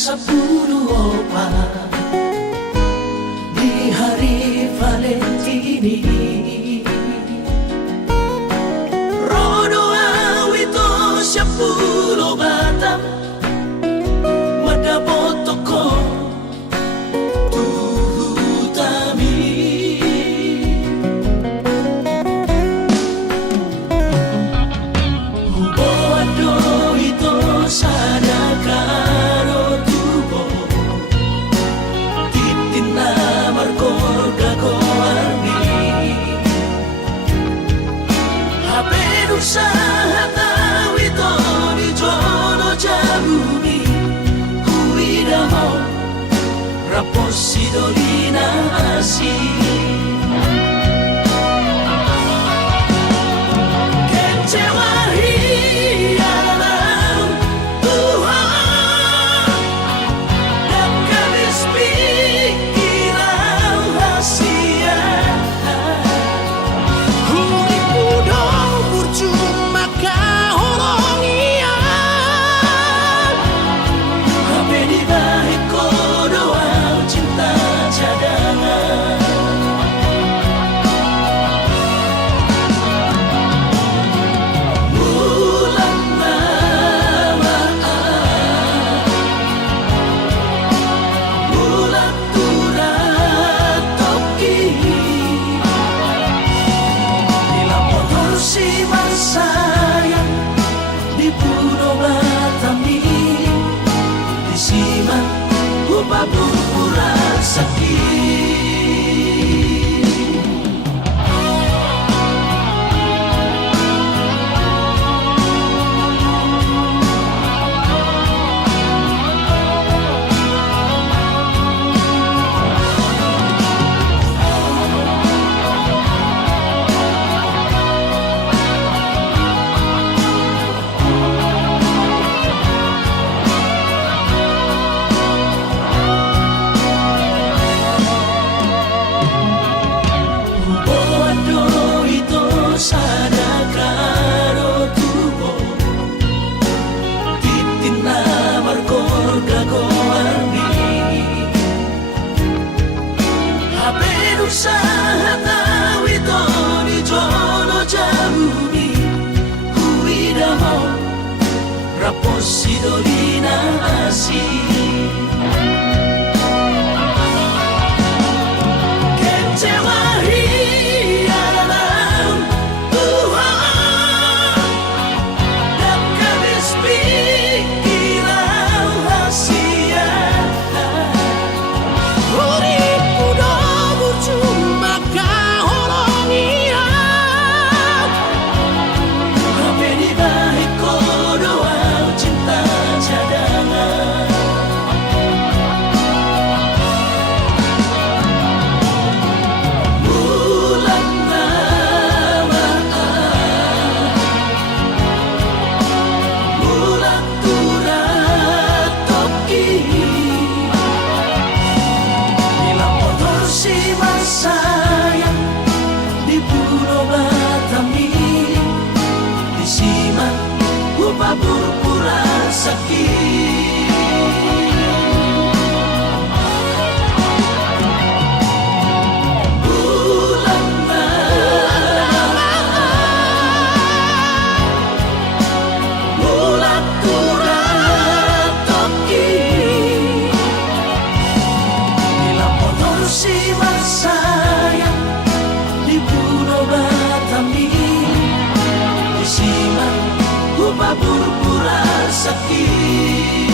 ke-24 di hari Valentini. Rono awito 10 batang madapot ko tuhutami. Hubo ado ito sana karo tubo titin na markor gagoarni hapenuk sa hataw ito ni Jono Jabumi kuida mo rapos si Dolina Asi Kencewahi alam Tuhan dan kamis pikiran rahasia Huni pudong percuma kahorongian Hape di balik doa cinta cadangan Bulan Ramadhan Bulan Turat Toki Dilapor si mansayang di Pulau Batami di Sima Upapura sakit Bodo itu sada karo tubo titin na markor gagoarni hapenuk sa hataw ito ni Jono Jabumi kuida mo rapos si Dolina Asi Kencewahi alam Tuhan dan kamis pikiran rahasia Urip kuda percuma kahorongian Hape di balik doa cinta cadangan Bulan Ramadhan Bulan Turat Toki Dilapor si mansayang di Pulau Batami di Sima Upapura sakit Bulan Ramadhan Bulan Turat Toki Dilapor si mansayang di Pulau Batami di Sima Upapura sakit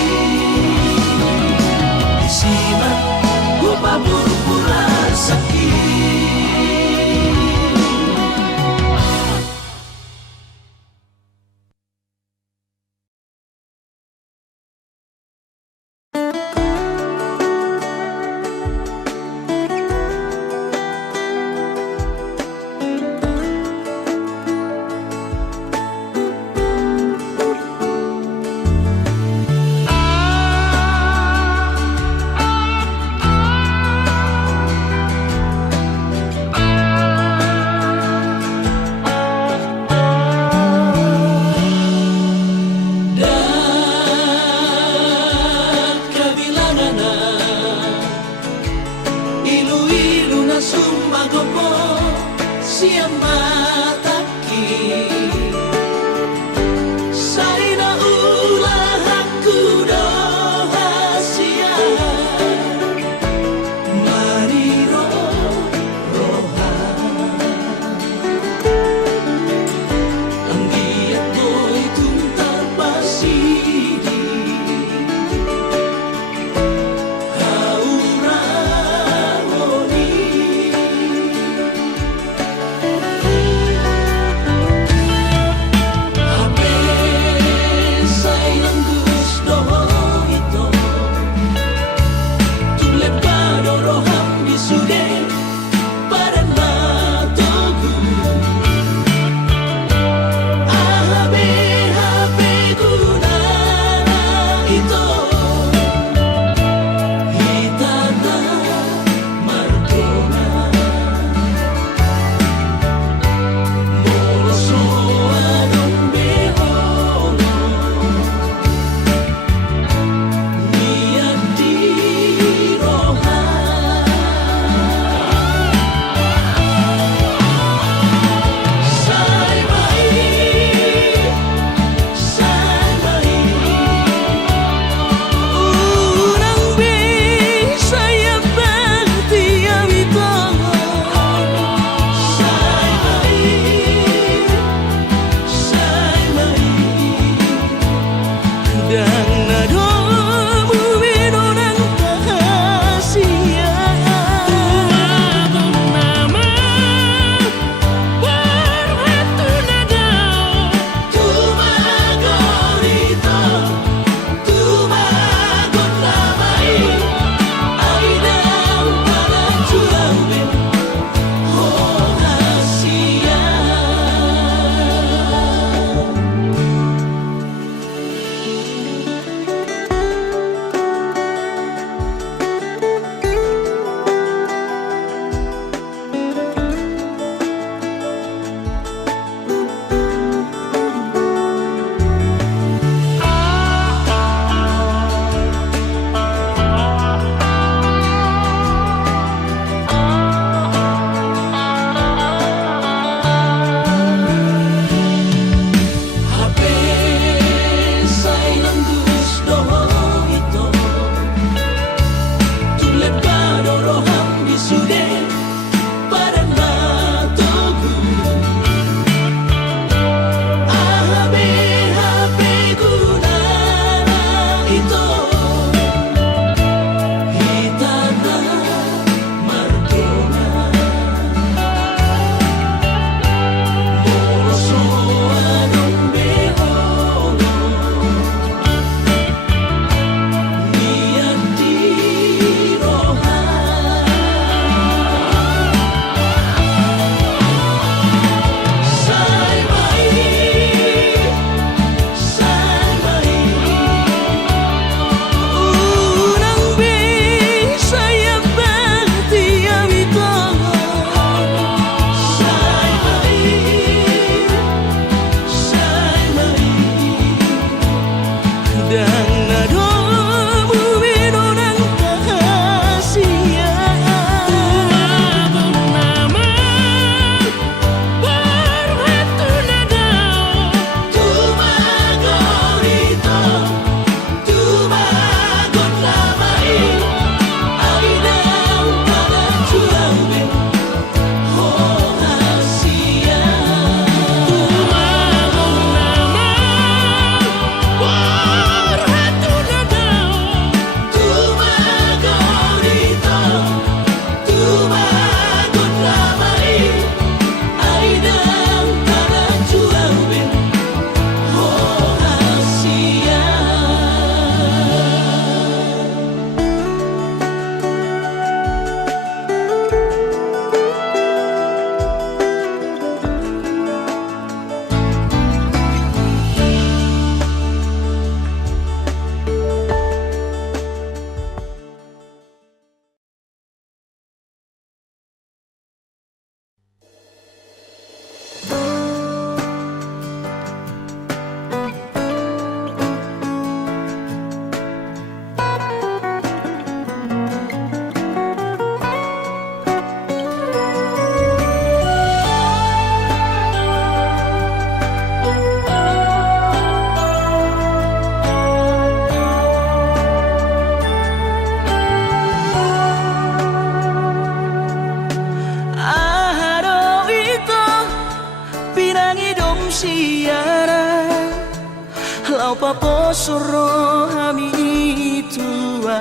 soro ami tua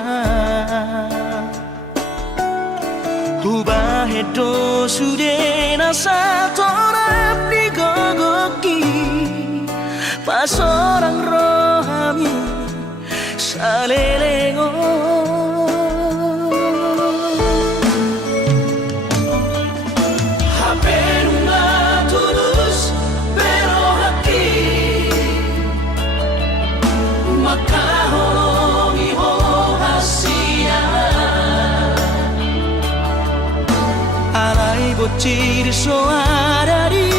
Ubah itu sudah nasa torap di gogoki Pas orang rohami salelengo bocil soarari